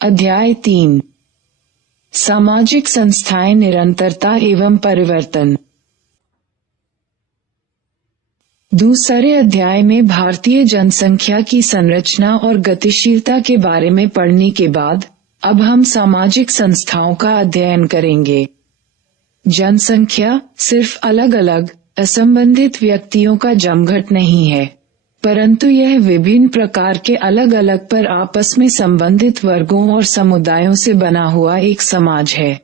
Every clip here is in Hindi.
अध्याय 3 सामाजिक संस्थाएं, निरंतरता एवं परिवर्तन। दूसरे अध्याय में भारतीय जनसंख्या की संरचना और गतिशीलता के बारे में पढ़ने के बाद अब हम सामाजिक संस्थाओं का अध्ययन करेंगे। जनसंख्या सिर्फ अलग अलग असंबंधित व्यक्तियों का जमघट नहीं है, परंतु यह विभिन्न प्रकार के अलग अलग पर आपस में संबंधित वर्गों और समुदायों से बना हुआ एक समाज है।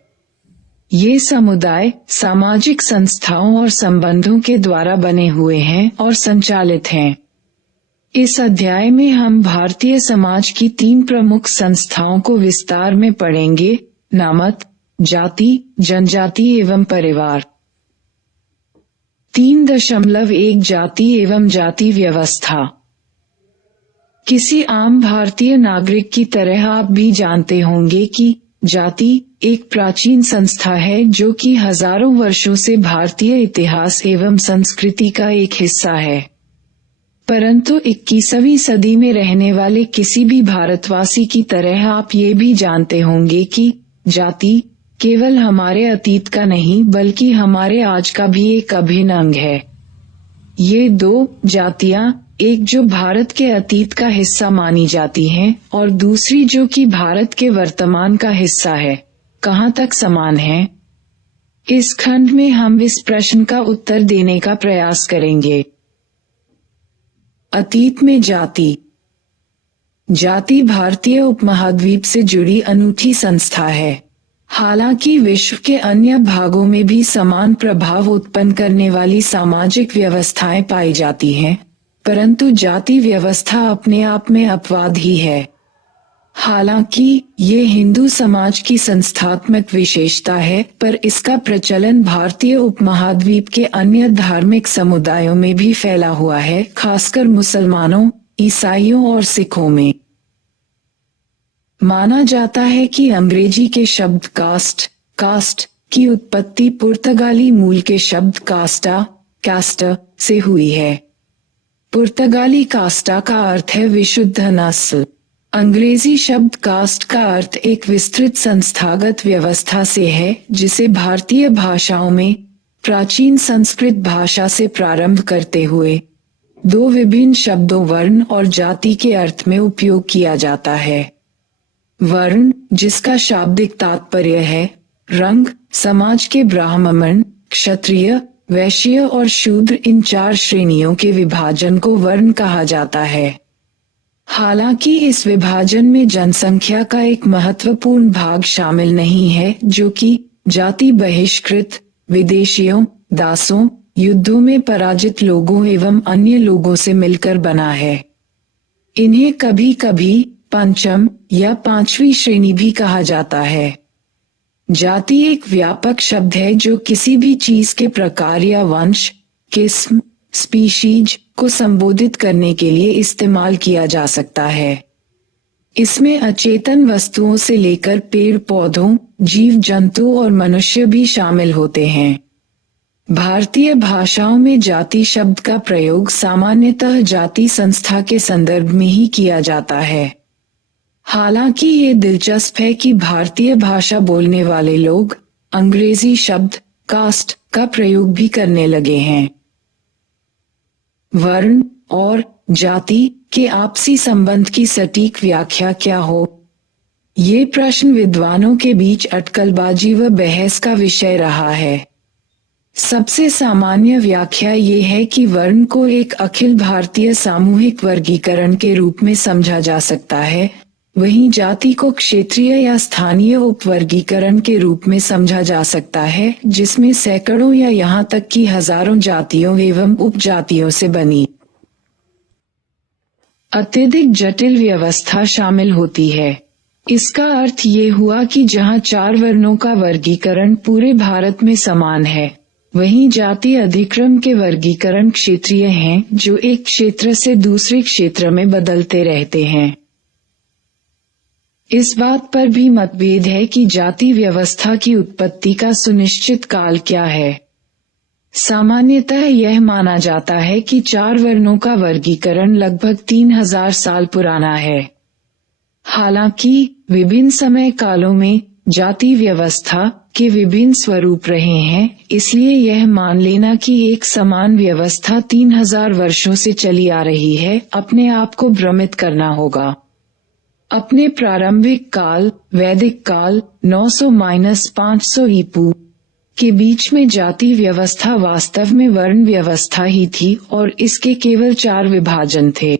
ये समुदाय सामाजिक संस्थाओं और संबंधों के द्वारा बने हुए हैं और संचालित हैं। इस अध्याय में हम भारतीय समाज की 3 प्रमुख संस्थाओं को विस्तार में पढ़ेंगे, नामक जाति, जनजाति एवं परिवार। 3.1 जाति एवं जाति व्यवस्था। किसी आम भारतीय नागरिक की तरह आप भी जानते होंगे कि जाति एक प्राचीन संस्था है जो कि हजारों वर्षों से भारतीय इतिहास एवं संस्कृति का एक हिस्सा है। परंतु 21वीं सदी में रहने वाले किसी भी भारतवासी की तरह आप ये भी जानते होंगे कि जाति केवल हमारे अतीत का नहीं बल्कि हमारे आज का भी एक अभिन्न अंग है। ये 2 जातियां, एक जो भारत के अतीत का हिस्सा मानी जाती हैं और दूसरी जो कि भारत के वर्तमान का हिस्सा है, कहाँ तक समान है? इस खंड में हम इस प्रश्न का उत्तर देने का प्रयास करेंगे। अतीत में जाति। जाति भारतीय उपमहाद्वीप से जुड़ी अनूठी संस्था है। हालांकि विश्व के अन्य भागों में भी समान प्रभाव उत्पन्न करने वाली सामाजिक व्यवस्थाएं पाई जाती हैं, परंतु जाति व्यवस्था अपने आप में अपवाद ही है। हालांकि ये हिंदू समाज की संस्थात्मक विशेषता है, पर इसका प्रचलन भारतीय उपमहाद्वीप के अन्य धार्मिक समुदायों में भी फैला हुआ है, खासकर मुसलमानों, ईसाइयों और सिखों में। माना जाता है कि अंग्रेजी के शब्द कास्ट की उत्पत्ति पुर्तगाली मूल के शब्द कास्टा से हुई है। पुर्तगाली कास्टा का अर्थ है विशुद्ध नस्ल। अंग्रेजी शब्द कास्ट का अर्थ एक विस्तृत संस्थागत व्यवस्था से है, जिसे भारतीय भाषाओं में प्राचीन संस्कृत भाषा से प्रारंभ करते हुए 2 विभिन्न शब्दों वर्ण और जाति के अर्थ में उपयोग किया जाता है। वर्ण, जिसका शाब्दिक तात्पर्य है रंग, समाज के ब्राह्मण, क्षत्रिय, वैश्य और शूद्र, इन 4 श्रेणियों के विभाजन को वर्ण कहा जाता है। हालांकि इस विभाजन में जनसंख्या का एक महत्वपूर्ण भाग शामिल नहीं है, जो कि जाति बहिष्कृत, विदेशियों, दासों, युद्धों में पराजित लोगों एवं अन्य लोगों से मिलकर बना है। इन्हें कभी कभी पंचम या 5वीं श्रेणी भी कहा जाता है। जाति एक व्यापक शब्द है जो किसी भी चीज के प्रकार या वंश, किस्म, स्पीशीज को संबोधित करने के लिए इस्तेमाल किया जा सकता है। इसमें अचेतन वस्तुओं से लेकर पेड़ पौधों, जीव जंतु और मनुष्य भी शामिल होते हैं। भारतीय भाषाओं में जाति शब्द का प्रयोग सामान्यतः जाति संस्था के संदर्भ में ही किया जाता है। हालांकि ये दिलचस्प है कि भारतीय भाषा बोलने वाले लोग अंग्रेजी शब्द कास्ट का प्रयोग भी करने लगे हैं। वर्ण और जाति के आपसी संबंध की सटीक व्याख्या क्या हो? ये प्रश्न विद्वानों के बीच अटकलबाजी व बहस का विषय रहा है। सबसे सामान्य व्याख्या ये है कि वर्ण को एक अखिल भारतीय सामूहिक वर्गीकरण के रूप में समझा जा सकता है, वहीं जाति को क्षेत्रीय या स्थानीय उपवर्गीकरण के रूप में समझा जा सकता है, जिसमें सैकड़ों या यहाँ तक कि हजारों जातियों एवं उपजातियों से बनी अत्यधिक जटिल व्यवस्था शामिल होती है। इसका अर्थ ये हुआ कि जहाँ 4 वर्णों का वर्गीकरण पूरे भारत में समान है, वहीं जाति अधिक्रम के वर्गीकरण क्षेत्रीय हैं, जो एक क्षेत्र से दूसरे क्षेत्र में बदलते रहते हैं। इस बात पर भी मतभेद है कि जाति व्यवस्था की उत्पत्ति का सुनिश्चित काल क्या है। सामान्यतः यह माना जाता है कि 4 वर्णों का वर्गीकरण लगभग 3000 साल पुराना है। हालांकि विभिन्न समय कालों में जाति व्यवस्था के विभिन्न स्वरूप रहे हैं, इसलिए यह मान लेना कि एक समान व्यवस्था 3000 वर्षों से चली आ रही है, अपने आप को भ्रमित करना होगा। अपने प्रारंभिक काल, वैदिक काल 900-500 ईपू के बीच में जाति व्यवस्था वास्तव में वर्ण व्यवस्था ही थी और इसके केवल 4 विभाजन थे।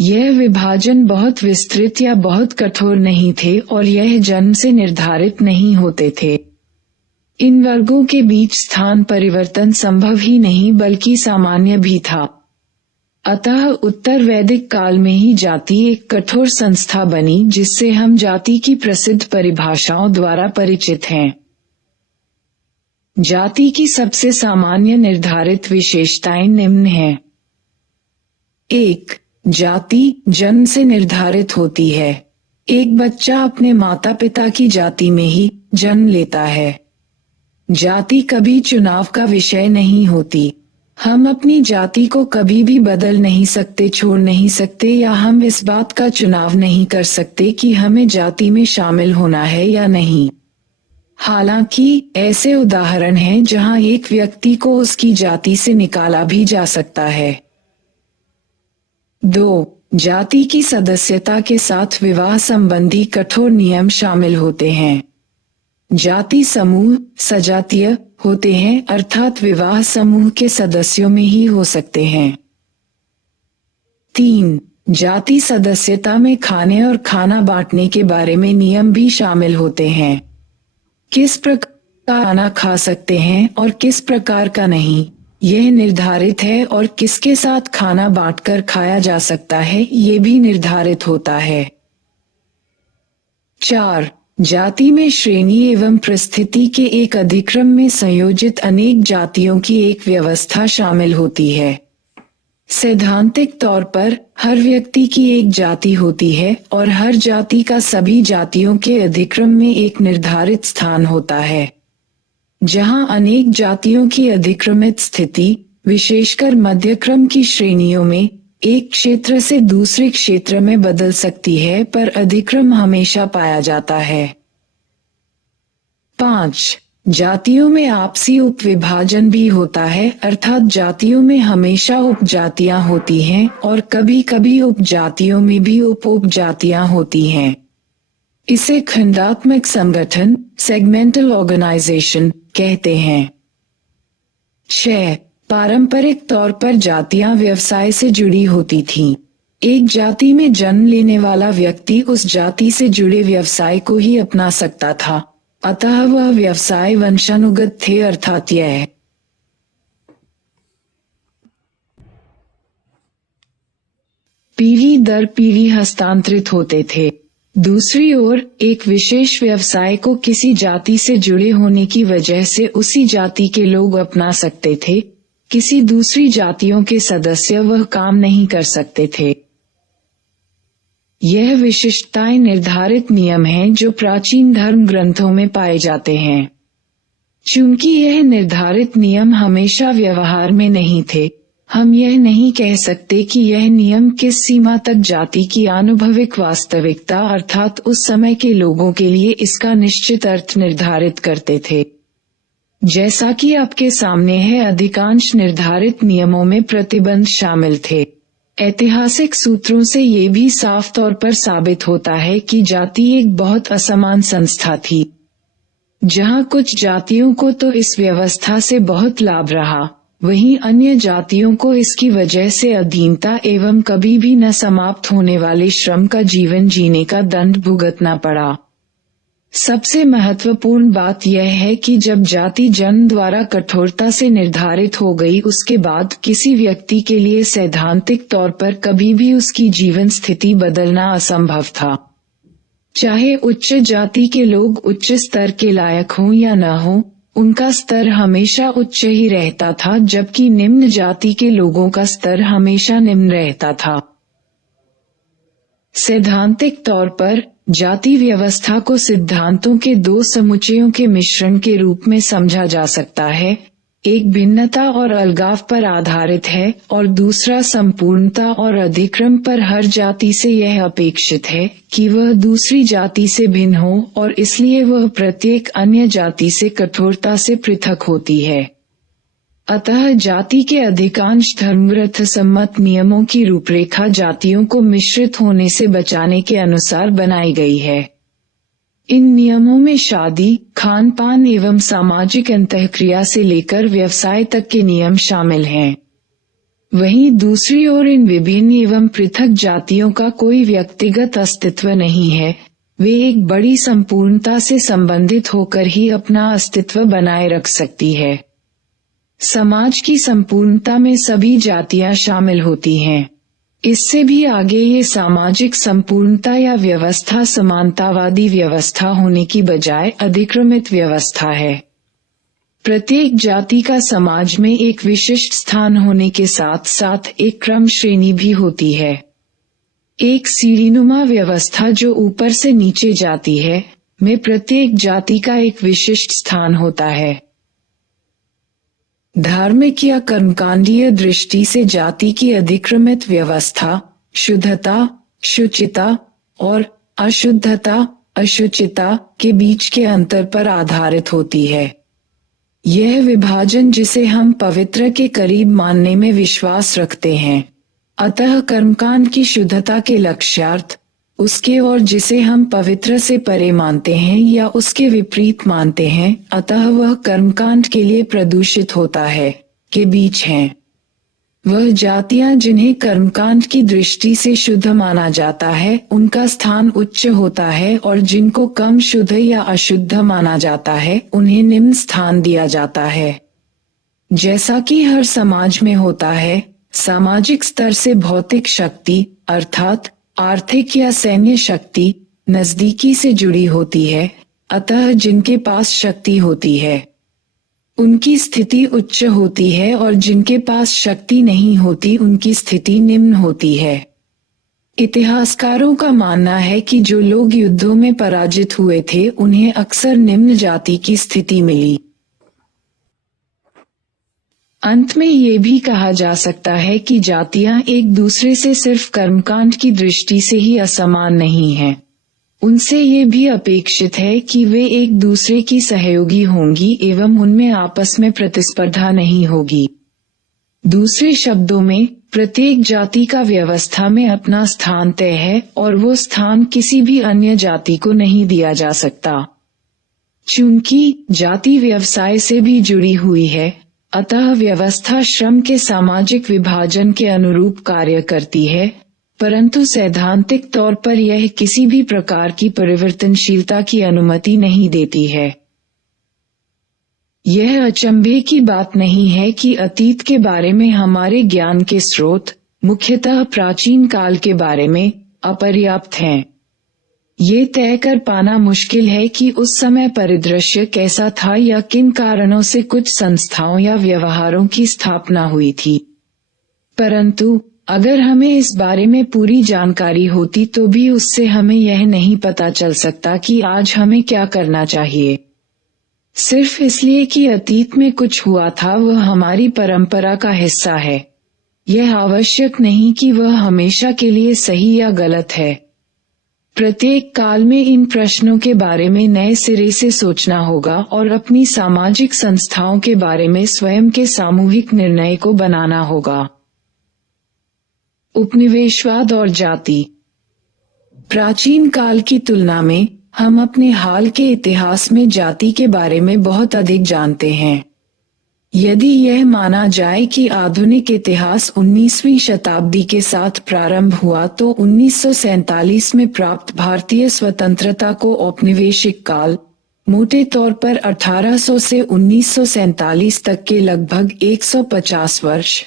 यह विभाजन बहुत विस्तृत या बहुत कठोर नहीं थे और यह जन्म से निर्धारित नहीं होते थे। इन वर्गों के बीच स्थान परिवर्तन संभव ही नहीं बल्कि सामान्य भी था। अतः उत्तर वैदिक काल में ही जाति एक कठोर संस्था बनी जिससे हम जाति की प्रसिद्ध परिभाषाओं द्वारा परिचित हैं। जाति की सबसे सामान्य निर्धारित विशेषताएं निम्न हैं। 1. जाति जन्म से निर्धारित होती है। एक बच्चा अपने माता पिता की जाति में ही जन्म लेता है। जाति कभी चुनाव का विषय नहीं होती। हम अपनी जाति को कभी भी बदल नहीं सकते, छोड़ नहीं सकते, या हम इस बात का चुनाव नहीं कर सकते कि हमें जाति में शामिल होना है या नहीं। हालांकि ऐसे उदाहरण हैं जहां एक व्यक्ति को उसकी जाति से निकाला भी जा सकता है। 2. जाति की सदस्यता के साथ विवाह संबंधी कठोर नियम शामिल होते हैं। जाति समूह सजातीय होते हैं, अर्थात विवाह समूह के सदस्यों में ही हो सकते हैं। 3. जाति सदस्यता में खाने और खाना बांटने के बारे में नियम भी शामिल होते हैं। किस प्रकार का खाना खा सकते हैं और किस प्रकार का नहीं, यह निर्धारित है, और किसके साथ खाना बांटकर खाया जा सकता है ये भी निर्धारित होता है। 4. जाति में श्रेणी एवं परिस्थिति के एक अधिक्रम में संयोजित अनेक जातियों की एक व्यवस्था शामिल होती है। सैद्धांतिक तौर पर हर व्यक्ति की एक जाति होती है और हर जाति का सभी जातियों के अधिक्रम में एक निर्धारित स्थान होता है। जहां अनेक जातियों की अधिक्रमित स्थिति, विशेषकर मध्यक्रम की श्रेणियों में, एक क्षेत्र से दूसरे क्षेत्र में बदल सकती है, पर अधिक्रम हमेशा पाया जाता है। 5. जातियों में आपसी उपविभाजन भी होता है, अर्थात जातियों में हमेशा उपजातियां होती हैं और कभी-कभी उपजातियों में भी उप-उपजातियां होती हैं। इसे खंडात्मक संगठन, सेगमेंटल ऑर्गेनाइजेशन कहते हैं। 6. पारंपरिक तौर पर जातियां व्यवसाय से जुड़ी होती थीं। एक जाति में जन्म लेने वाला व्यक्ति उस जाति से जुड़े व्यवसाय को ही अपना सकता था, अतः वह व्यवसाय वंशानुगत थे, अर्थात यह पीढ़ी दर पीढ़ी हस्तांतरित होते थे। दूसरी ओर एक विशेष व्यवसाय को किसी जाति से जुड़े होने की वजह से उसी जाति के लोग अपना सकते थे, किसी दूसरी जातियों के सदस्य वह काम नहीं कर सकते थे। यह विशिष्टताएं निर्धारित नियम हैं जो प्राचीन धर्म ग्रंथों में पाए जाते हैं। चूंकि यह निर्धारित नियम हमेशा व्यवहार में नहीं थे, हम यह नहीं कह सकते कि यह नियम किस सीमा तक जाति की आनुभविक वास्तविकता अर्थात उस समय के लोगों के लिए इसका निश्चित अर्थ निर्धारित करते थे। जैसा कि आपके सामने है, अधिकांश निर्धारित नियमों में प्रतिबंध शामिल थे। ऐतिहासिक सूत्रों से ये भी साफ तौर पर साबित होता है कि जाति एक बहुत असमान संस्था थी। जहां कुछ जातियों को तो इस व्यवस्था से बहुत लाभ रहा, वहीं अन्य जातियों को इसकी वजह से अधीनता एवं कभी भी न समाप्त होने वाले श्रम का जीवन जीने का दंड भुगतना पड़ा। सबसे महत्वपूर्ण बात यह है कि जब जाति जन्म द्वारा कठोरता से निर्धारित हो गई, उसके बाद किसी व्यक्ति के लिए सैद्धांतिक तौर पर कभी भी उसकी जीवन स्थिति बदलना असंभव था। चाहे उच्च जाति के लोग उच्च स्तर के लायक हों या न हों, उनका स्तर हमेशा उच्च ही रहता था, जबकि निम्न जाति के लोगों का स्तर हमेशा निम्न रहता था। सैद्धांतिक तौर पर जाति व्यवस्था को सिद्धांतों के दो समुच्चयों के मिश्रण के रूप में समझा जा सकता है, एक भिन्नता और अलगाव पर आधारित है और दूसरा संपूर्णता और अधिक्रम पर। हर जाति से यह अपेक्षित है कि वह दूसरी जाति से भिन्न हो और इसलिए वह प्रत्येक अन्य जाति से कठोरता से पृथक होती है। अतः जाति के अधिकांश धर्मग्रंथ सम्मत नियमों की रूपरेखा जातियों को मिश्रित होने से बचाने के अनुसार बनाई गई है। इन नियमों में शादी, खान पान एवं सामाजिक अंतःक्रिया से लेकर व्यवसाय तक के नियम शामिल हैं। वहीं दूसरी ओर इन विभिन्न एवं पृथक जातियों का कोई व्यक्तिगत अस्तित्व नहीं है, वे एक बड़ी संपूर्णता से संबंधित होकर ही अपना अस्तित्व बनाए रख सकती है। समाज की संपूर्णता में सभी जातियां शामिल होती हैं। इससे भी आगे ये सामाजिक संपूर्णता या व्यवस्था समानतावादी व्यवस्था होने की बजाय अधिक्रमित व्यवस्था है। प्रत्येक जाति का समाज में एक विशिष्ट स्थान होने के साथ साथ एक क्रम श्रेणी भी होती है। एक सीढ़ीनुमा व्यवस्था जो ऊपर से नीचे जाती है, में प्रत्येक जाति का एक विशिष्ट स्थान होता है। धार्मिक या कर्मकांडीय दृष्टि से जाति की अधिक्रमित व्यवस्था शुद्धता, शुचिता और अशुचिता के बीच के अंतर पर आधारित होती है। यह विभाजन जिसे हम पवित्र के करीब मानने में विश्वास रखते हैं, अतः कर्मकांड की शुद्धता के लक्ष्यार्थ उसके और जिसे हम पवित्र से परे मानते हैं या उसके विपरीत मानते हैं, अतः वह कर्मकांड के लिए प्रदूषित होता है, के बीच हैं। वह जातियां जिन्हें कर्मकांड की दृष्टि से शुद्ध माना जाता है, उनका स्थान उच्च होता है और जिनको कम शुद्ध या अशुद्ध माना जाता है, उन्हें निम्न स्थान दिया जाता है। जैसा कि हर समाज में होता है, सामाजिक स्तर से भौतिक शक्ति अर्थात आर्थिक या सैन्य शक्ति नजदीकी से जुड़ी होती है, अतः जिनके पास शक्ति होती है उनकी स्थिति उच्च होती है और जिनके पास शक्ति नहीं होती उनकी स्थिति निम्न होती है। इतिहासकारों का मानना है कि जो लोग युद्धों में पराजित हुए थे उन्हें अक्सर निम्न जाति की स्थिति मिली। अंत में ये भी कहा जा सकता है कि जातियां एक दूसरे से सिर्फ कर्मकांड की दृष्टि से ही असमान नहीं हैं। उनसे ये भी अपेक्षित है कि वे एक दूसरे की सहयोगी होंगी एवं उनमें आपस में प्रतिस्पर्धा नहीं होगी। दूसरे शब्दों में, प्रत्येक जाति का व्यवस्था में अपना स्थान तय है और वो स्थान किसी भी अन्य जाति को नहीं दिया जा सकता। चूंकि जाति व्यवसाय से भी जुड़ी हुई है, अतः व्यवस्था श्रम के सामाजिक विभाजन के अनुरूप कार्य करती है, परंतु सैद्धांतिक तौर पर यह किसी भी प्रकार की परिवर्तनशीलता की अनुमति नहीं देती है। यह अचंभे की बात नहीं है कि अतीत के बारे में हमारे ज्ञान के स्रोत, मुख्यतः प्राचीन काल के बारे में, अपर्याप्त हैं। ये तय कर पाना मुश्किल है कि उस समय परिदृश्य कैसा था या किन कारणों से कुछ संस्थाओं या व्यवहारों की स्थापना हुई थी। परंतु अगर हमें इस बारे में पूरी जानकारी होती तो भी उससे हमें यह नहीं पता चल सकता कि आज हमें क्या करना चाहिए। सिर्फ इसलिए कि अतीत में कुछ हुआ था वह हमारी परंपरा का हिस्सा है, यह आवश्यक नहीं कि वह हमेशा के लिए सही या गलत है। प्रत्येक काल में इन प्रश्नों के बारे में नए सिरे से सोचना होगा और अपनी सामाजिक संस्थाओं के बारे में स्वयं के सामूहिक निर्णय को बनाना होगा। उपनिवेशवाद और जाति। प्राचीन काल की तुलना में हम अपने हाल के इतिहास में जाति के बारे में बहुत अधिक जानते हैं। यदि यह माना जाए कि आधुनिक इतिहास 19वीं शताब्दी के साथ प्रारंभ हुआ तो 1947 में प्राप्त भारतीय स्वतंत्रता को औपनिवेशिक काल, मोटे तौर पर 1800 से 1947 तक के लगभग 150 वर्ष,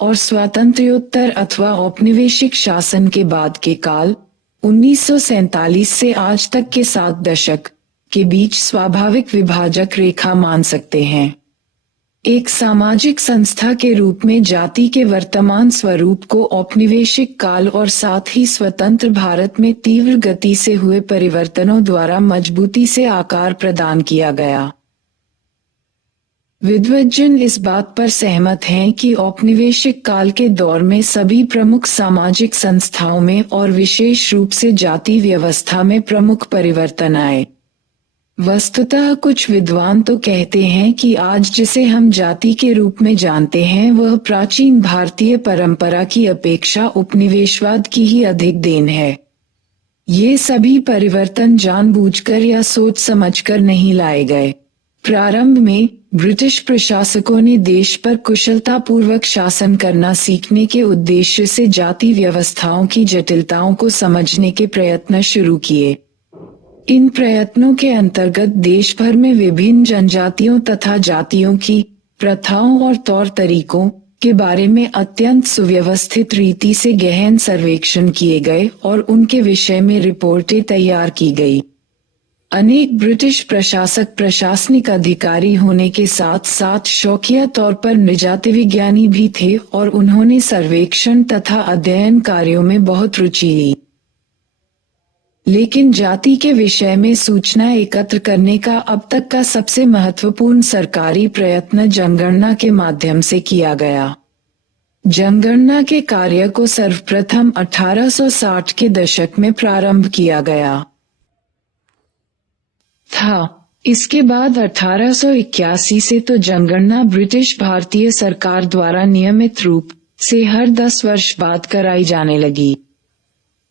और स्वातंत्र्योत्तर अथवा औपनिवेशिक शासन के बाद के काल 1947 से आज तक के 7 दशक के बीच स्वाभाविक विभाजक रेखा मान सकते हैं। एक सामाजिक संस्था के रूप में जाति के वर्तमान स्वरूप को औपनिवेशिक काल और साथ ही स्वतंत्र भारत में तीव्र गति से हुए परिवर्तनों द्वारा मजबूती से आकार प्रदान किया गया। विद्वज्जन इस बात पर सहमत हैं कि औपनिवेशिक काल के दौर में सभी प्रमुख सामाजिक संस्थाओं में और विशेष रूप से जाति व्यवस्था में प्रमुख परिवर्तन आए। वस्तुतः कुछ विद्वान तो कहते हैं कि आज जिसे हम जाति के रूप में जानते हैं वह प्राचीन भारतीय परंपरा की अपेक्षा उपनिवेशवाद की ही अधिक देन है। ये सभी परिवर्तन जानबूझकर या सोच समझकर नहीं लाए गए। प्रारंभ में ब्रिटिश प्रशासकों ने देश पर कुशलतापूर्वक शासन करना सीखने के उद्देश्य से जाति व्यवस्थाओं की जटिलताओं को समझने के प्रयत्न शुरू किए। इन प्रयत्नों के अंतर्गत देश भर में विभिन्न जनजातियों तथा जातियों की प्रथाओं और तौर तरीकों के बारे में अत्यंत सुव्यवस्थित रीति से गहन सर्वेक्षण किए गए और उनके विषय में रिपोर्टें तैयार की गई। अनेक ब्रिटिश प्रशासक प्रशासनिक अधिकारी होने के साथ साथ शौकिया तौर पर नृजाति विज्ञानी भी थे और उन्होंने सर्वेक्षण तथा अध्ययन कार्यों में बहुत रुचि ली। लेकिन जाति के विषय में सूचना एकत्र करने का अब तक का सबसे महत्वपूर्ण सरकारी प्रयत्न जनगणना के माध्यम से किया गया। जनगणना के कार्य को सर्वप्रथम 1860 के दशक में प्रारंभ किया गया था। इसके बाद 1881 से तो जनगणना ब्रिटिश भारतीय सरकार द्वारा नियमित रूप से हर 10 वर्ष बाद कराई जाने लगी।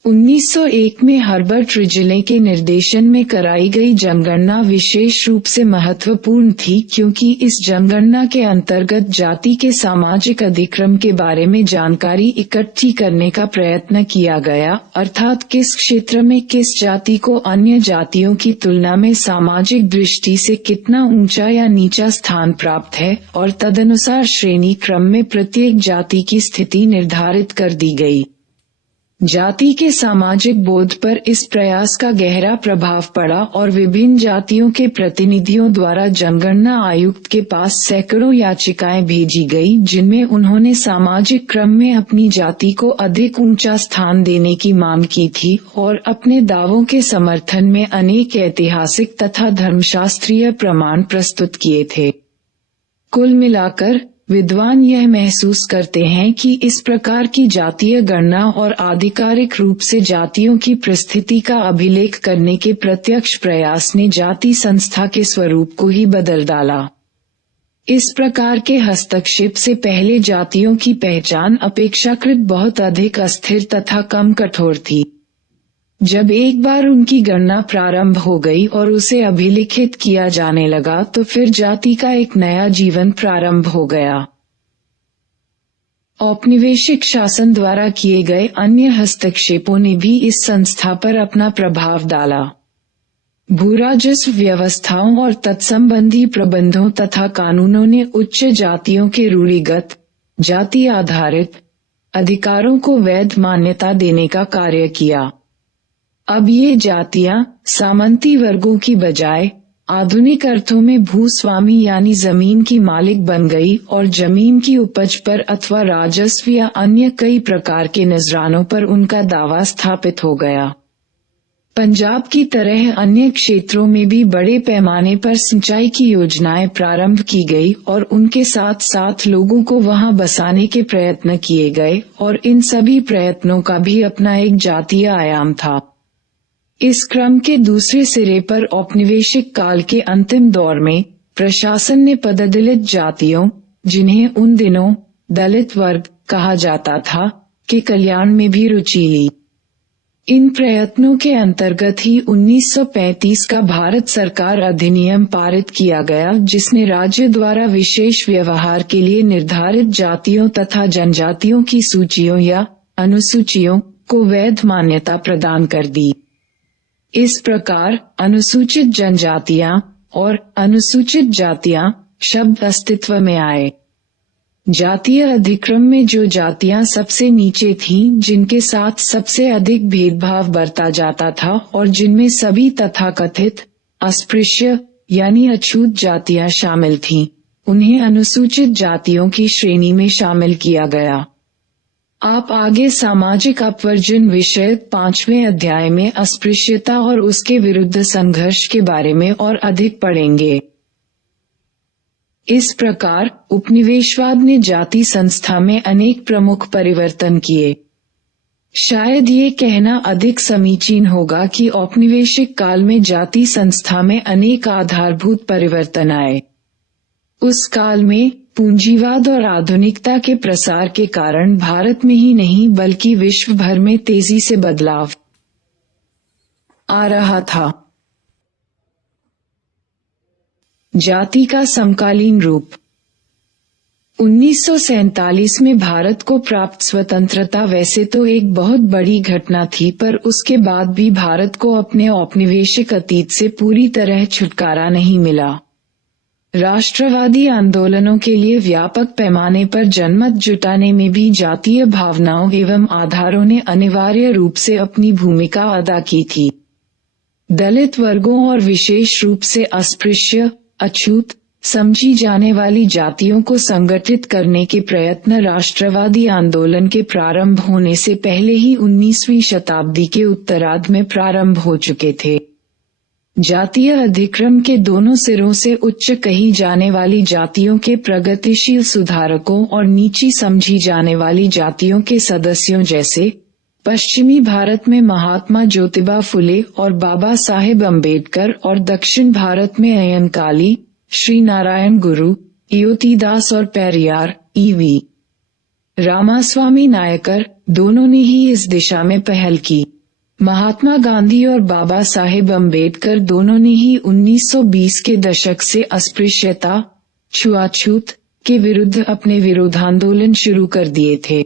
1901 में हर्बर्ट रिजले के निर्देशन में कराई गई जनगणना विशेष रूप से महत्वपूर्ण थी क्योंकि इस जनगणना के अंतर्गत जाति के सामाजिक अधिक्रम के बारे में जानकारी इकट्ठी करने का प्रयत्न किया गया, अर्थात किस क्षेत्र में किस जाति को अन्य जातियों की तुलना में सामाजिक दृष्टि से कितना ऊंचा या नीचा स्थान प्राप्त है और तदनुसार श्रेणी क्रम में प्रत्येक जाति की स्थिति निर्धारित कर दी गई। जाति के सामाजिक बोध पर इस प्रयास का गहरा प्रभाव पड़ा और विभिन्न जातियों के प्रतिनिधियों द्वारा जनगणना आयुक्त के पास सैकड़ों याचिकाएं भेजी गई जिनमें उन्होंने सामाजिक क्रम में अपनी जाति को अधिक ऊंचा स्थान देने की मांग की थी और अपने दावों के समर्थन में अनेक ऐतिहासिक तथा धर्मशास्त्रीय प्रमाण प्रस्तुत किए थे। कुल मिलाकर विद्वान यह महसूस करते हैं कि इस प्रकार की जातीय गणना और आधिकारिक रूप से जातियों की परिस्थिति का अभिलेख करने के प्रत्यक्ष प्रयास ने जाति संस्था के स्वरूप को ही बदल डाला। इस प्रकार के हस्तक्षेप से पहले जातियों की पहचान अपेक्षाकृत बहुत अधिक अस्थिर तथा कम कठोर थी। जब एक बार उनकी गणना प्रारंभ हो गई और उसे अभिलिखित किया जाने लगा तो फिर जाति का एक नया जीवन प्रारंभ हो गया। औपनिवेशिक शासन द्वारा किए गए अन्य हस्तक्षेपों ने भी इस संस्था पर अपना प्रभाव डाला। भूराजस्व व्यवस्थाओं और तत्संबंधी प्रबंधों तथा कानूनों ने उच्च जातियों के रूढ़िगत जाति आधारित अधिकारों को वैध मान्यता देने का कार्य किया। अब ये जातियां सामंती वर्गों की बजाय आधुनिक अर्थों में भूस्वामी यानी जमीन की मालिक बन गई और जमीन की उपज पर अथवा राजस्व या अन्य कई प्रकार के नजरानों पर उनका दावा स्थापित हो गया। पंजाब की तरह अन्य क्षेत्रों में भी बड़े पैमाने पर सिंचाई की योजनाएं प्रारंभ की गई और उनके साथ साथ लोगों को वहां बसाने के प्रयत्न किए गए और इन सभी प्रयत्नों का भी अपना एक जातीय आयाम था। इस क्रम के दूसरे सिरे पर औपनिवेशिक काल के अंतिम दौर में प्रशासन ने पददलित जातियों, जिन्हें उन दिनों दलित वर्ग कहा जाता था, के कल्याण में भी रुचि ली। इन प्रयत्नों के अंतर्गत ही 1935 का भारत सरकार अधिनियम पारित किया गया जिसने राज्य द्वारा विशेष व्यवहार के लिए निर्धारित जातियों तथा जनजातियों की सूचियों या अनुसूचियों को वैध मान्यता प्रदान कर दी। इस प्रकार अनुसूचित जनजातियां और अनुसूचित जातियां शब्द अस्तित्व में आए। जातीय अधिक्रम में जो जातियां सबसे नीचे थीं, जिनके साथ सबसे अधिक भेदभाव बरता जाता था और जिनमें सभी तथाकथित अस्पृश्य यानी अछूत जातियां शामिल थीं, उन्हें अनुसूचित जातियों की श्रेणी में शामिल किया गया। आप आगे सामाजिक अपवर्जन विषय 5वें अध्याय में अस्पृश्यता और उसके विरुद्ध संघर्ष के बारे में और अधिक पढ़ेंगे। इस प्रकार उपनिवेशवाद ने जाति संस्था में अनेक प्रमुख परिवर्तन किए। शायद ये कहना अधिक समीचीन होगा कि औपनिवेशिक काल में जाति संस्था में अनेक आधारभूत परिवर्तन आए। उस काल में पूंजीवाद और आधुनिकता के प्रसार के कारण भारत में ही नहीं बल्कि विश्व भर में तेजी से बदलाव आ रहा था। जाति का समकालीन रूप। 1947 में भारत को प्राप्त स्वतंत्रता वैसे तो एक बहुत बड़ी घटना थी, पर उसके बाद भी भारत को अपने औपनिवेशिक अतीत से पूरी तरह छुटकारा नहीं मिला। राष्ट्रवादी आंदोलनों के लिए व्यापक पैमाने पर जनमत जुटाने में भी जातीय भावनाओं एवं आधारों ने अनिवार्य रूप से अपनी भूमिका अदा की थी। दलित वर्गों और विशेष रूप से अस्पृश्य, अछूत समझी जाने वाली जातियों को संगठित करने के प्रयत्न राष्ट्रवादी आंदोलन के प्रारंभ होने से पहले ही 19वीं शताब्दी के उत्तरार्ध में प्रारंभ हो चुके थे। जातीय अधिक्रम के दोनों सिरों से उच्च कही जाने वाली जातियों के प्रगतिशील सुधारकों और नीची समझी जाने वाली जातियों के सदस्यों जैसे पश्चिमी भारत में महात्मा ज्योतिबा फुले और बाबा साहेब अम्बेडकर और दक्षिण भारत में अय्यनकाली, श्री नारायण गुरु, योतीदास और पेरियार, ईवी रामास्वामी नायकर, दोनों ने ही इस दिशा में पहल की। महात्मा गांधी और बाबा साहेब अम्बेडकर दोनों ने ही 1920 के दशक से अस्पृश्यता, छुआछूत के विरुद्ध अपने विरोधांदोलन शुरू कर दिए थे।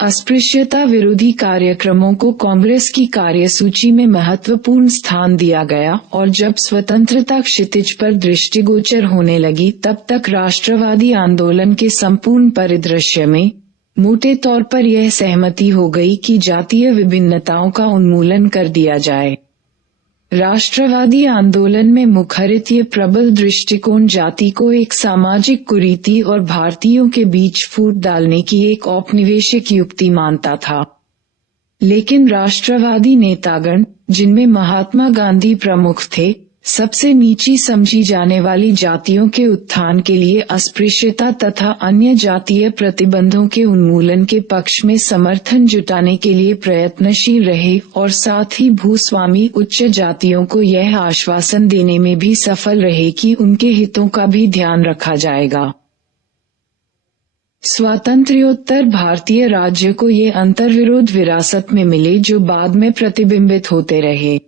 अस्पृश्यता विरोधी कार्यक्रमों को कांग्रेस की कार्यसूची में महत्वपूर्ण स्थान दिया गया और जब स्वतंत्रता क्षितिज पर दृष्टिगोचर होने लगी तब तक राष्ट्रवादी आंदोलन के संपूर्ण परिदृश्य में मोटे तौर पर यह सहमति हो गई कि जातीय विभिन्नताओं का उन्मूलन कर दिया जाए। राष्ट्रवादी आंदोलन में मुखरित ये प्रबल दृष्टिकोण जाति को एक सामाजिक कुरीति और भारतीयों के बीच फूट डालने की एक औपनिवेशिक युक्ति मानता था। लेकिन राष्ट्रवादी नेतागण, जिनमें महात्मा गांधी प्रमुख थे, सबसे नीची समझी जाने वाली जातियों के उत्थान के लिए अस्पृश्यता तथा अन्य जातीय प्रतिबंधों के उन्मूलन के पक्ष में समर्थन जुटाने के लिए प्रयत्नशील रहे और साथ ही भूस्वामी उच्च जातियों को यह आश्वासन देने में भी सफल रहे कि उनके हितों का भी ध्यान रखा जाएगा। स्वातंत्र्योत्तर भारतीय राज्य को ये अंतर्विरोध विरासत में मिले जो बाद में प्रतिबिंबित होते रहे।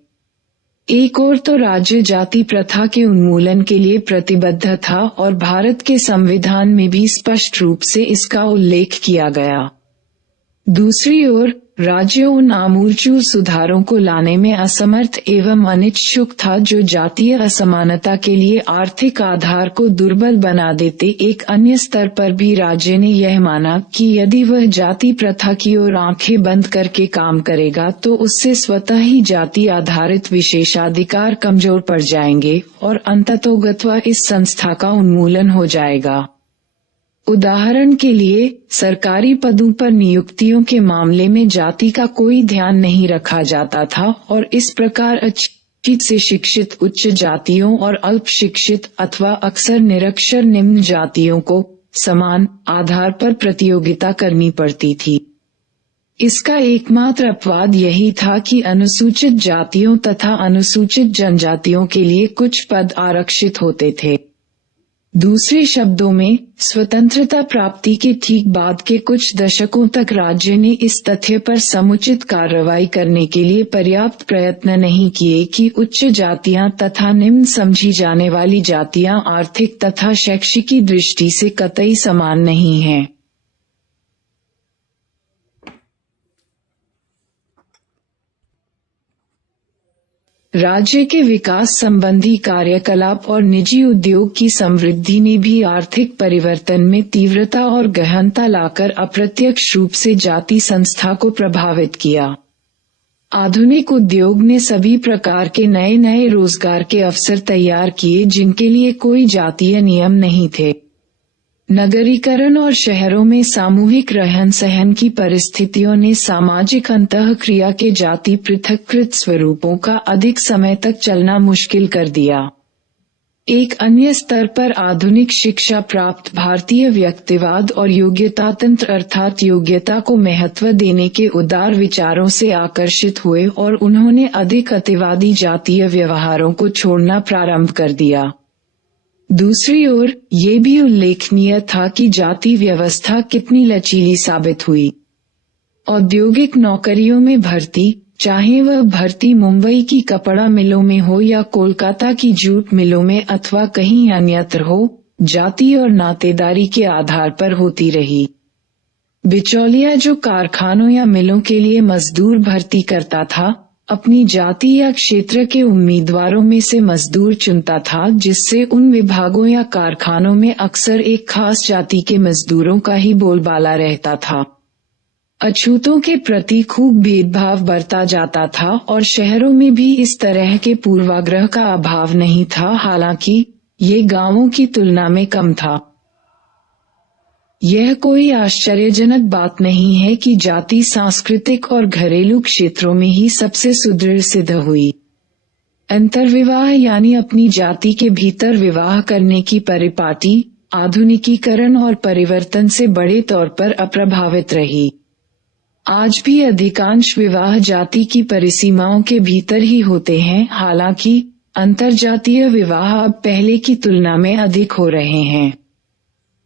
एक ओर तो राज्य जाति प्रथा के उन्मूलन के लिए प्रतिबद्ध था और भारत के संविधान में भी स्पष्ट रूप से इसका उल्लेख किया गया। दूसरी ओर राज्य उन आमूलचूल सुधारों को लाने में असमर्थ एवं अनिच्छुक था जो जातीय असमानता के लिए आर्थिक आधार को दुर्बल बना देते। एक अन्य स्तर पर भी राज्य ने यह माना कि यदि वह जाति प्रथा की ओर आंखें बंद करके काम करेगा तो उससे स्वतः ही जाति आधारित विशेषाधिकार कमजोर पड़ जाएंगे और अंततोगत्वा इस संस्था का उन्मूलन हो जाएगा। उदाहरण के लिए सरकारी पदों पर नियुक्तियों के मामले में जाति का कोई ध्यान नहीं रखा जाता था और इस प्रकार अच्छी से शिक्षित उच्च जातियों और अल्प शिक्षित अथवा अक्सर निरक्षर निम्न जातियों को समान आधार पर प्रतियोगिता करनी पड़ती थी। इसका एकमात्र अपवाद यही था कि अनुसूचित जातियों तथा अनुसूचित जनजातियों के लिए कुछ पद आरक्षित होते थे। दूसरे शब्दों में, स्वतंत्रता प्राप्ति के ठीक बाद के कुछ दशकों तक राज्य ने इस तथ्य पर समुचित कार्रवाई करने के लिए पर्याप्त प्रयत्न नहीं किए कि उच्च जातियां तथा निम्न समझी जाने वाली जातियां आर्थिक तथा शैक्षिकी दृष्टि से कतई समान नहीं हैं। राज्य के विकास संबंधी कार्यकलाप और निजी उद्योग की समृद्धि ने भी आर्थिक परिवर्तन में तीव्रता और गहनता लाकर अप्रत्यक्ष रूप से जाति संस्था को प्रभावित किया। आधुनिक उद्योग ने सभी प्रकार के नए नए रोजगार के अवसर तैयार किए जिनके लिए कोई जातीय नियम नहीं थे। नगरीकरण और शहरों में सामूहिक रहन सहन की परिस्थितियों ने सामाजिक अंतःक्रिया के जाति पृथक्कृत स्वरूपों का अधिक समय तक चलना मुश्किल कर दिया। एक अन्य स्तर पर आधुनिक शिक्षा प्राप्त भारतीय व्यक्तिवाद और योग्यता तंत्र अर्थात योग्यता को महत्व देने के उदार विचारों से आकर्षित हुए और उन्होंने अधिक अतिवादी जातीय व्यवहारों को छोड़ना प्रारंभ कर दिया। दूसरी ओर ये भी उल्लेखनीय था कि जाति व्यवस्था कितनी लचीली साबित हुई। औद्योगिक नौकरियों में भर्ती, चाहे वह भर्ती मुंबई की कपड़ा मिलों में हो या कोलकाता की जूट मिलों में अथवा कहीं अन्यत्र हो, जाति और नातेदारी के आधार पर होती रही। बिचौलिया जो कारखानों या मिलों के लिए मजदूर भर्ती करता था, अपनी जाति या क्षेत्र के उम्मीदवारों में से मजदूर चुनता था, जिससे उन विभागों या कारखानों में अक्सर एक खास जाति के मजदूरों का ही बोलबाला रहता था। अछूतों के प्रति खूब भेदभाव बरता जाता था और शहरों में भी इस तरह के पूर्वाग्रह का अभाव नहीं था, हालांकि ये गांवों की तुलना में कम था। यह कोई आश्चर्यजनक बात नहीं है कि जाति सांस्कृतिक और घरेलू क्षेत्रों में ही सबसे सुदृढ़ सिद्ध हुई। अंतर्विवाह यानी अपनी जाति के भीतर विवाह करने की परिपाटी आधुनिकीकरण और परिवर्तन से बड़े तौर पर अप्रभावित रही। आज भी अधिकांश विवाह जाति की परिसीमाओं के भीतर ही होते हैं, हालांकि अंतरजातीय विवाह अब पहले की तुलना में अधिक हो रहे हैं,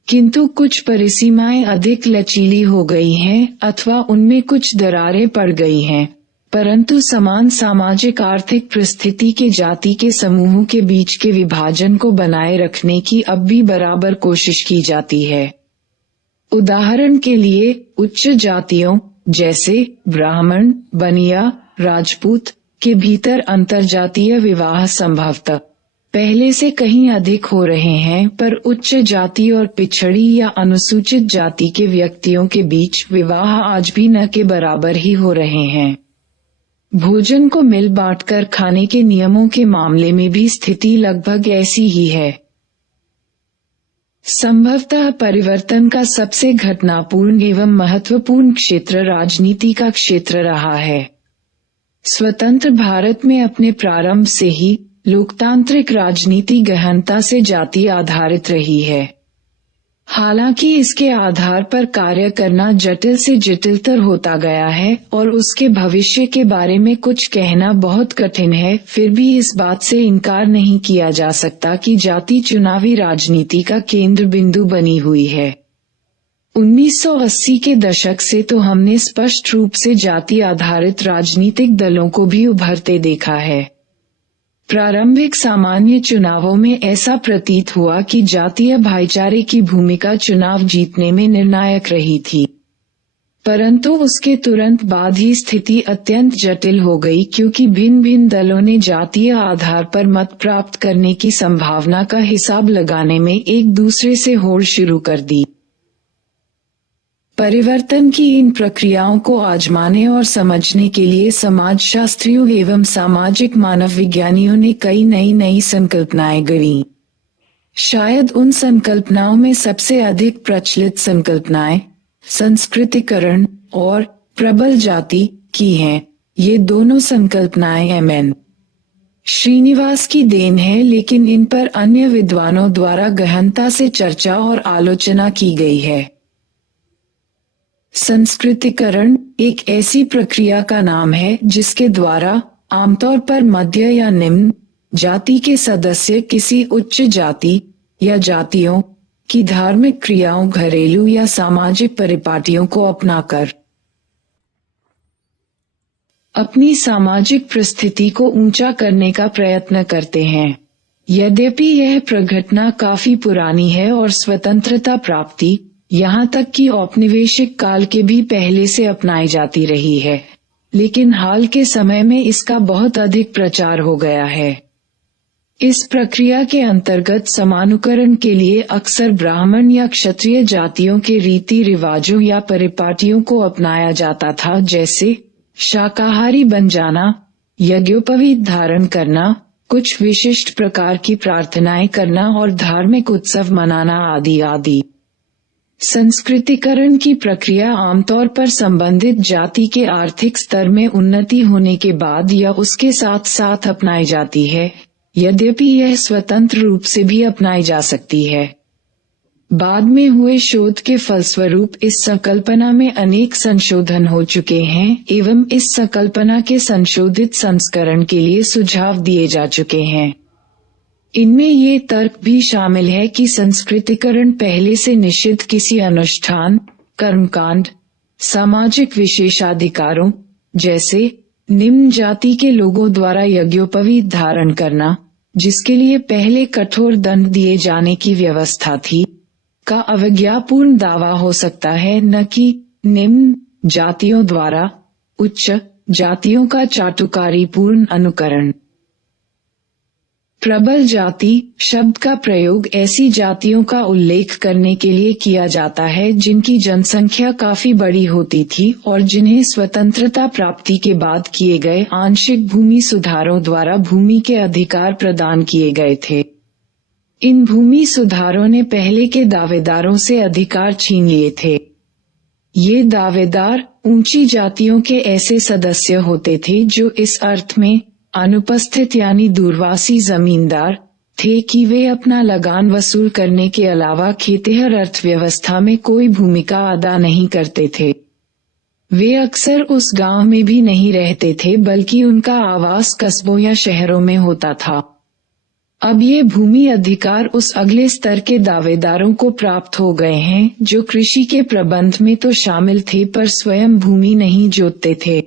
किंतु कुछ परिसीमाएं अधिक लचीली हो गई हैं अथवा उनमें कुछ दरारें पड़ गई हैं, परंतु समान सामाजिक आर्थिक परिस्थिति के जाति के समूहों के बीच के विभाजन को बनाए रखने की अब भी बराबर कोशिश की जाती है। उदाहरण के लिए उच्च जातियों जैसे ब्राह्मण, बनिया, राजपूत के भीतर अंतरजातीय विवाह संभवतः पहले से कहीं अधिक हो रहे हैं, पर उच्च जाति और पिछड़ी या अनुसूचित जाति के व्यक्तियों के बीच विवाह आज भी न के बराबर ही हो रहे हैं। भोजन को मिल बांटकर खाने के नियमों के मामले में भी स्थिति लगभग ऐसी ही है। संभवतः परिवर्तन का सबसे घटनापूर्ण एवं महत्वपूर्ण क्षेत्र राजनीति का क्षेत्र रहा है। स्वतंत्र भारत में अपने प्रारंभ से ही लोकतांत्रिक राजनीति गहनता से जाति आधारित रही है। हालांकि इसके आधार पर कार्य करना जटिल से जटिलतर होता गया है और उसके भविष्य के बारे में कुछ कहना बहुत कठिन है, फिर भी इस बात से इनकार नहीं किया जा सकता कि जाति चुनावी राजनीति का केंद्र बिंदु बनी हुई है। 1980 के दशक से तो हमने स्पष्ट रूप से जाति आधारित राजनीतिक दलों को भी उभरते देखा है। प्रारंभिक सामान्य चुनावों में ऐसा प्रतीत हुआ कि जातीय भाईचारे की भूमिका चुनाव जीतने में निर्णायक रही थी, परंतु उसके तुरंत बाद ही स्थिति अत्यंत जटिल हो गई, क्योंकि भिन्न भिन्न दलों ने जातीय आधार पर मत प्राप्त करने की संभावना का हिसाब लगाने में एक दूसरे से होड़ शुरू कर दी। परिवर्तन की इन प्रक्रियाओं को आजमाने और समझने के लिए समाजशास्त्रियों एवं सामाजिक मानव विज्ञानियों ने कई नई संकल्पनाएं गढ़ीं। शायद उन संकल्पनाओं में सबसे अधिक प्रचलित संकल्पनाएं संस्कृतिकरण और प्रबल जाति की हैं। ये दोनों संकल्पनाएं एम.एन. श्रीनिवास की देन है, लेकिन इन पर अन्य विद्वानों द्वारा गहनता से चर्चा और आलोचना की गई है। संस्कृतिकरण एक ऐसी प्रक्रिया का नाम है जिसके द्वारा आमतौर पर मध्य या निम्न जाति के सदस्य किसी उच्च जाति या जातियों की धार्मिक क्रियाओं, घरेलू या सामाजिक परिपाटियों को अपनाकर अपनी सामाजिक परिस्थिति को ऊंचा करने का प्रयत्न करते हैं। यद्यपि यह प्रघटना काफी पुरानी है और स्वतंत्रता प्राप्ति यहाँ तक कि औपनिवेशिक काल के भी पहले से अपनाई जाती रही है, लेकिन हाल के समय में इसका बहुत अधिक प्रचार हो गया है। इस प्रक्रिया के अंतर्गत समानुकरण के लिए अक्सर ब्राह्मण या क्षत्रिय जातियों के रीति रिवाजों या परिपाटियों को अपनाया जाता था, जैसे शाकाहारी बन जाना, यज्ञोपवीत धारण करना, कुछ विशिष्ट प्रकार की प्रार्थनाएं करना और धार्मिक उत्सव मनाना आदि आदि। संस्कृतिकरण की प्रक्रिया आमतौर पर संबंधित जाति के आर्थिक स्तर में उन्नति होने के बाद या उसके साथ साथ अपनाई जाती है। यद्यपि यह स्वतंत्र रूप से भी अपनाई जा सकती है। बाद में हुए शोध के फलस्वरूप इस संकल्पना में अनेक संशोधन हो चुके हैं एवं इस संकल्पना के संशोधित संस्करण के लिए सुझाव दिए जा चुके हैं। इनमें ये तर्क भी शामिल है कि संस्कृतिकरण पहले से निषिद्ध किसी अनुष्ठान, कर्मकांड, सामाजिक विशेषाधिकारों जैसे निम्न जाति के लोगों द्वारा यज्ञोपवीत धारण करना, जिसके लिए पहले कठोर दंड दिए जाने की व्यवस्था थी, का अवज्ञापूर्ण दावा हो सकता है, न कि निम्न जातियों द्वारा उच्च जातियों का चाटुकारीपूर्ण अनुकरण। प्रबल जाति शब्द का प्रयोग ऐसी जातियों का उल्लेख करने के लिए किया जाता है जिनकी जनसंख्या काफी बड़ी होती थी और जिन्हें स्वतंत्रता प्राप्ति के बाद किए गए आंशिक भूमि सुधारों द्वारा भूमि के अधिकार प्रदान किए गए थे। इन भूमि सुधारों ने पहले के दावेदारों से अधिकार छीन लिए थे। ये दावेदार ऊंची जातियों के ऐसे सदस्य होते थे जो इस अर्थ में अनुपस्थित यानी दूरवासी जमींदार थे कि वे अपना लगान वसूल करने के अलावा खेतिहर अर्थव्यवस्था में कोई भूमिका अदा नहीं करते थे। वे अक्सर उस गांव में भी नहीं रहते थे बल्कि उनका आवास कस्बों या शहरों में होता था। अब ये भूमि अधिकार उस अगले स्तर के दावेदारों को प्राप्त हो गए हैं जो कृषि के प्रबंध में तो शामिल थे पर स्वयं भूमि नहीं जोतते थे।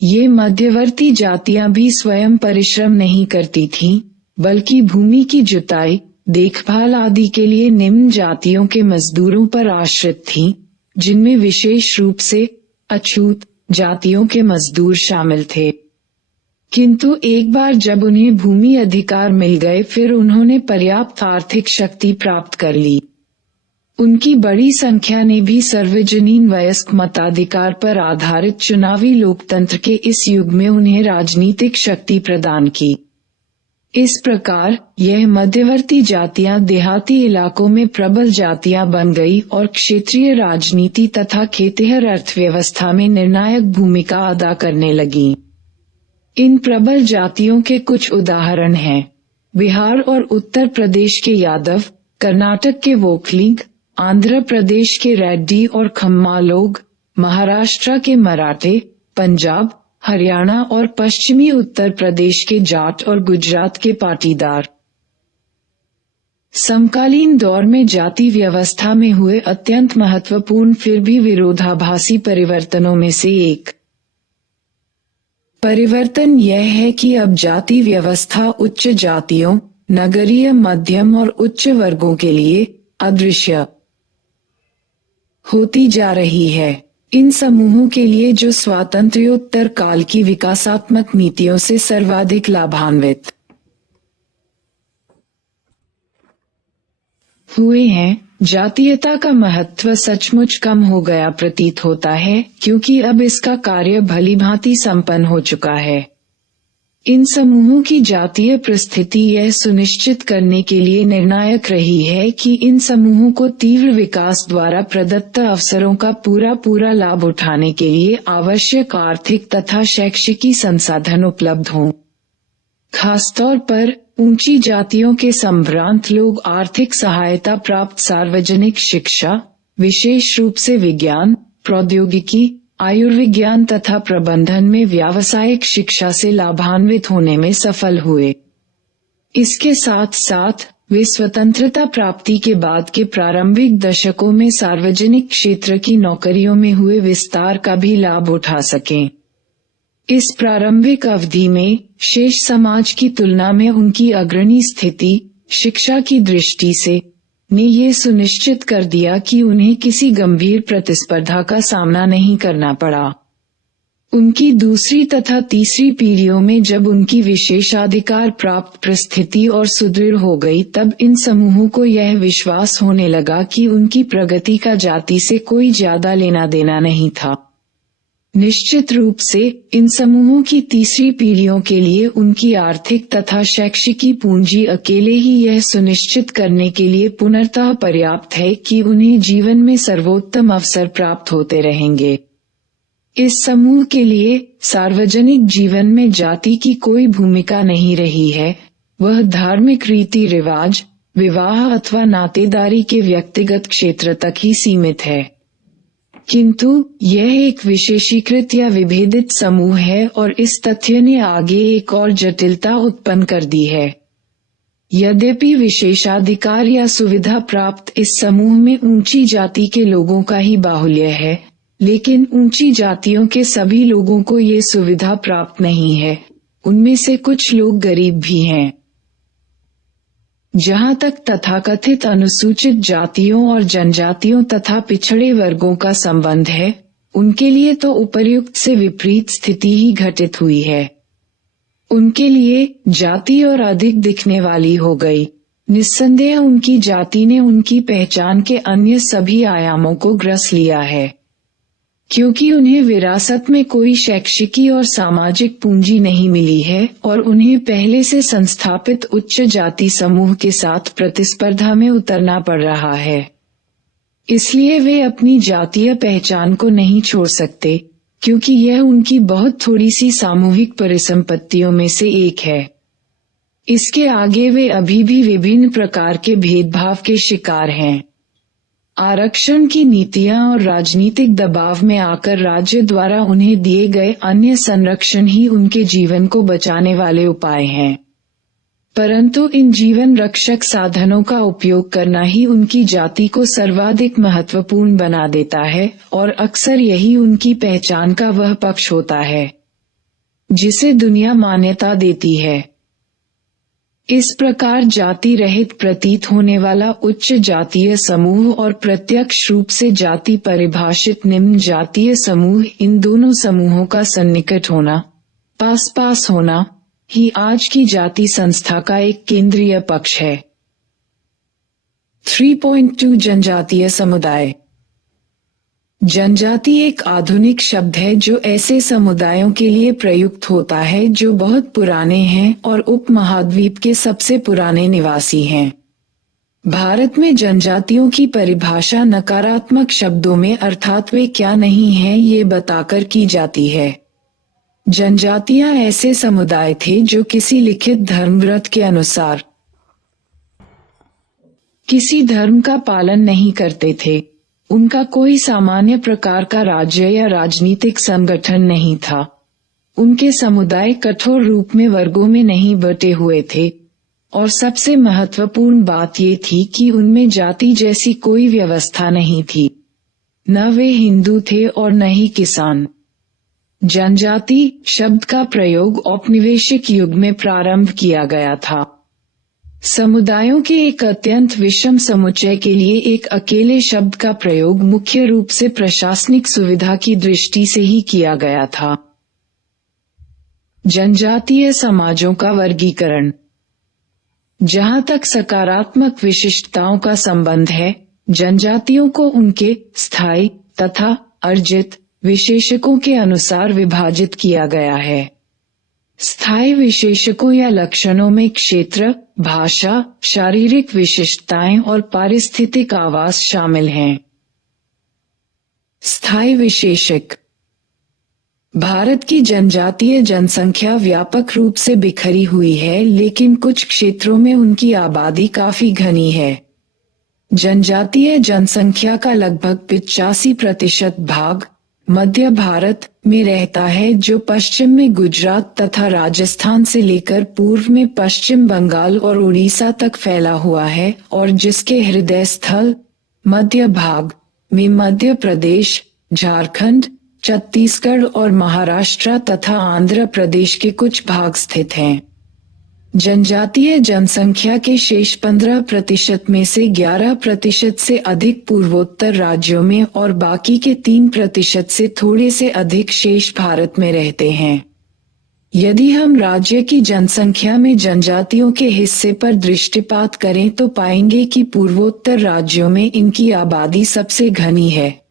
ये मध्यवर्ती जातियां भी स्वयं परिश्रम नहीं करती थीं, बल्कि भूमि की जुताई, देखभाल आदि के लिए निम्न जातियों के मजदूरों पर आश्रित थीं, जिनमें विशेष रूप से अछूत जातियों के मजदूर शामिल थे। किंतु एक बार जब उन्हें भूमि अधिकार मिल गए फिर उन्होंने पर्याप्त आर्थिक शक्ति प्राप्त कर ली। उनकी बड़ी संख्या ने भी सार्वजनीन वयस्क मताधिकार पर आधारित चुनावी लोकतंत्र के इस युग में उन्हें राजनीतिक शक्ति प्रदान की। इस प्रकार यह मध्यवर्ती जातियां देहाती इलाकों में प्रबल जातियां बन गई और क्षेत्रीय राजनीति तथा खेतिहर अर्थव्यवस्था में निर्णायक भूमिका अदा करने लगीं। इन प्रबल जातियों के कुछ उदाहरण हैं: बिहार और उत्तर प्रदेश के यादव, कर्नाटक के वोखलिग, आंध्र प्रदेश के रेड्डी और खम्मा लोग, महाराष्ट्र के मराठे, पंजाब, हरियाणा और पश्चिमी उत्तर प्रदेश के जाट और गुजरात के पाटीदार। समकालीन दौर में जाति व्यवस्था में हुए अत्यंत महत्वपूर्ण फिर भी विरोधाभासी परिवर्तनों में से एक परिवर्तन यह है कि अब जाति व्यवस्था उच्च जातियों, नगरीय मध्यम और उच्च वर्गों के लिए अदृश्य होती जा रही है। इन समूहों के लिए जो स्वातंत्र्योत्तर काल की विकासात्मक नीतियों से सर्वाधिक लाभान्वित हुए हैं, जातीयता का महत्व सचमुच कम हो गया प्रतीत होता है, क्योंकि अब इसका कार्य भलीभांति संपन्न हो चुका है। इन समूहों की जातीय परिस्थिति यह सुनिश्चित करने के लिए निर्णायक रही है कि इन समूहों को तीव्र विकास द्वारा प्रदत्त अवसरों का पूरा लाभ उठाने के लिए आवश्यक आर्थिक तथा शैक्षिकी संसाधन उपलब्ध हों। खासतौर पर ऊंची जातियों के संभ्रांत लोग आर्थिक सहायता प्राप्त सार्वजनिक शिक्षा, विशेष रूप से विज्ञान, प्रौद्योगिकी, आयुर्विज्ञान तथा प्रबंधन में व्यावसायिक शिक्षा से लाभान्वित होने में सफल हुए। इसके साथ साथ वे स्वतंत्रता प्राप्ति के बाद के प्रारंभिक दशकों में सार्वजनिक क्षेत्र की नौकरियों में हुए विस्तार का भी लाभ उठा सकें। इस प्रारंभिक अवधि में शेष समाज की तुलना में उनकी अग्रणी स्थिति शिक्षा की दृष्टि से ने ये सुनिश्चित कर दिया कि उन्हें किसी गंभीर प्रतिस्पर्धा का सामना नहीं करना पड़ा। उनकी दूसरी तथा तीसरी पीढ़ियों में जब उनकी विशेषाधिकार प्राप्त परिस्थिति और सुदृढ़ हो गई, तब इन समूहों को यह विश्वास होने लगा कि उनकी प्रगति का जाति से कोई ज्यादा लेना देना नहीं था। निश्चित रूप से इन समूहों की तीसरी पीढ़ियों के लिए उनकी आर्थिक तथा शैक्षिकी पूंजी अकेले ही यह सुनिश्चित करने के लिए पूर्णतः पर्याप्त है कि उन्हें जीवन में सर्वोत्तम अवसर प्राप्त होते रहेंगे। इस समूह के लिए सार्वजनिक जीवन में जाति की कोई भूमिका नहीं रही है, वह धार्मिक रीति रिवाज, विवाह अथवा नातेदारी के व्यक्तिगत क्षेत्र तक ही सीमित है। किंतु यह एक विशेषीकृत या विभेदित समूह है और इस तथ्य ने आगे एक और जटिलता उत्पन्न कर दी है। यद्यपि विशेषाधिकार या सुविधा प्राप्त इस समूह में ऊंची जाति के लोगों का ही बाहुल्य है, लेकिन ऊंची जातियों के सभी लोगों को ये सुविधा प्राप्त नहीं है। उनमें से कुछ लोग गरीब भी हैं। जहाँ तक तथाकथित अनुसूचित जातियों और जनजातियों तथा पिछड़े वर्गों का संबंध है, उनके लिए तो उपर्युक्त से विपरीत स्थिति ही घटित हुई है। उनके लिए जाति और अधिक दिखने वाली हो गई। निस्संदेह उनकी जाति ने उनकी पहचान के अन्य सभी आयामों को ग्रस लिया है, क्योंकि उन्हें विरासत में कोई शैक्षिकी और सामाजिक पूंजी नहीं मिली है और उन्हें पहले से संस्थापित उच्च जाति समूह के साथ प्रतिस्पर्धा में उतरना पड़ रहा है। इसलिए वे अपनी जातीय पहचान को नहीं छोड़ सकते, क्योंकि यह उनकी बहुत थोड़ी सी सामूहिक परिसंपत्तियों में से एक है। इसके आगे वे अभी भी विभिन्न प्रकार के भेदभाव के शिकार हैं। आरक्षण की नीतियां और राजनीतिक दबाव में आकर राज्य द्वारा उन्हें दिए गए अन्य संरक्षण ही उनके जीवन को बचाने वाले उपाय हैं। परंतु इन जीवन रक्षक साधनों का उपयोग करना ही उनकी जाति को सर्वाधिक महत्वपूर्ण बना देता है और अक्सर यही उनकी पहचान का वह पक्ष होता है जिसे दुनिया मान्यता देती है। इस प्रकार जाति रहित प्रतीत होने वाला उच्च जातीय समूह और प्रत्यक्ष रूप से जाति परिभाषित निम्न जातीय समूह, इन दोनों समूहों का सन्निकट होना, पास पास होना ही आज की जाति संस्था का एक केंद्रीय पक्ष है। 3.2 जनजातीय समुदाय। जनजाति एक आधुनिक शब्द है जो ऐसे समुदायों के लिए प्रयुक्त होता है जो बहुत पुराने हैं और उपमहाद्वीप के सबसे पुराने निवासी हैं। भारत में जनजातियों की परिभाषा नकारात्मक शब्दों में अर्थात वे क्या नहीं हैं ये बताकर की जाती है। जनजातियां ऐसे समुदाय थे जो किसी लिखित धर्मव्रत के अनुसार किसी धर्म का पालन नहीं करते थे। उनका कोई सामान्य प्रकार का राज्य या राजनीतिक संगठन नहीं था। उनके समुदाय कठोर रूप में वर्गों में नहीं बटे हुए थे और सबसे महत्वपूर्ण बात ये थी कि उनमें जाति जैसी कोई व्यवस्था नहीं थी। न वे हिंदू थे और न ही किसान। जनजाति शब्द का प्रयोग औपनिवेशिक युग में प्रारंभ किया गया था। समुदायों के एक अत्यंत विषम समुच्चय के लिए एक अकेले शब्द का प्रयोग मुख्य रूप से प्रशासनिक सुविधा की दृष्टि से ही किया गया था। जनजातीय समाजों का वर्गीकरण। जहां तक सकारात्मक विशिष्टताओं का संबंध है, जनजातियों को उनके स्थायी तथा अर्जित विशेषकों के अनुसार विभाजित किया गया है। स्थायी विशेषकों या लक्षणों में क्षेत्र, भाषा, शारीरिक विशिष्टताएं और पारिस्थितिक आवास शामिल हैं। स्थायी विशेषक। भारत की जनजातीय जनसंख्या व्यापक रूप से बिखरी हुई है, लेकिन कुछ क्षेत्रों में उनकी आबादी काफी घनी है। जनजातीय जनसंख्या का लगभग 85% भाग मध्य भारत में रहता है, जो पश्चिम में गुजरात तथा राजस्थान से लेकर पूर्व में पश्चिम बंगाल और उड़ीसा तक फैला हुआ है और जिसके हृदय स्थल मध्य भाग में मध्य प्रदेश, झारखंड, छत्तीसगढ़ और महाराष्ट्र तथा आंध्र प्रदेश के कुछ भाग स्थित हैं। जनजातीय जनसंख्या के शेष 15% में से 11% से अधिक पूर्वोत्तर राज्यों में और बाकी के 3% से थोड़े से अधिक शेष भारत में रहते हैं। यदि हम राज्य की जनसंख्या में जनजातियों के हिस्से पर दृष्टिपात करें तो पाएंगे कि पूर्वोत्तर राज्यों में इनकी आबादी सबसे घनी है।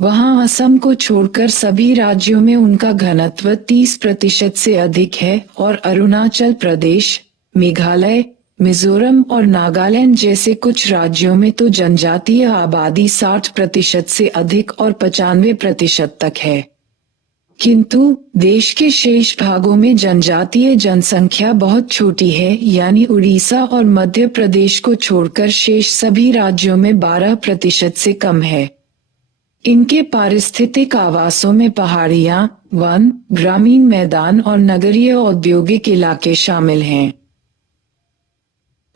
वहां असम को छोड़कर सभी राज्यों में उनका घनत्व 30% से अधिक है और अरुणाचल प्रदेश, मेघालय, मिजोरम और नागालैंड जैसे कुछ राज्यों में तो जनजातीय आबादी 60% से अधिक और 95% तक है। किंतु देश के शेष भागों में जनजातीय जनसंख्या बहुत छोटी है, यानी उड़ीसा और मध्य प्रदेश को छोड़कर शेष सभी राज्यों में 12% से कम है। इनके पारिस्थितिक आवासों में पहाड़ियां, वन, ग्रामीण मैदान और नगरीय औद्योगिक इलाके शामिल हैं।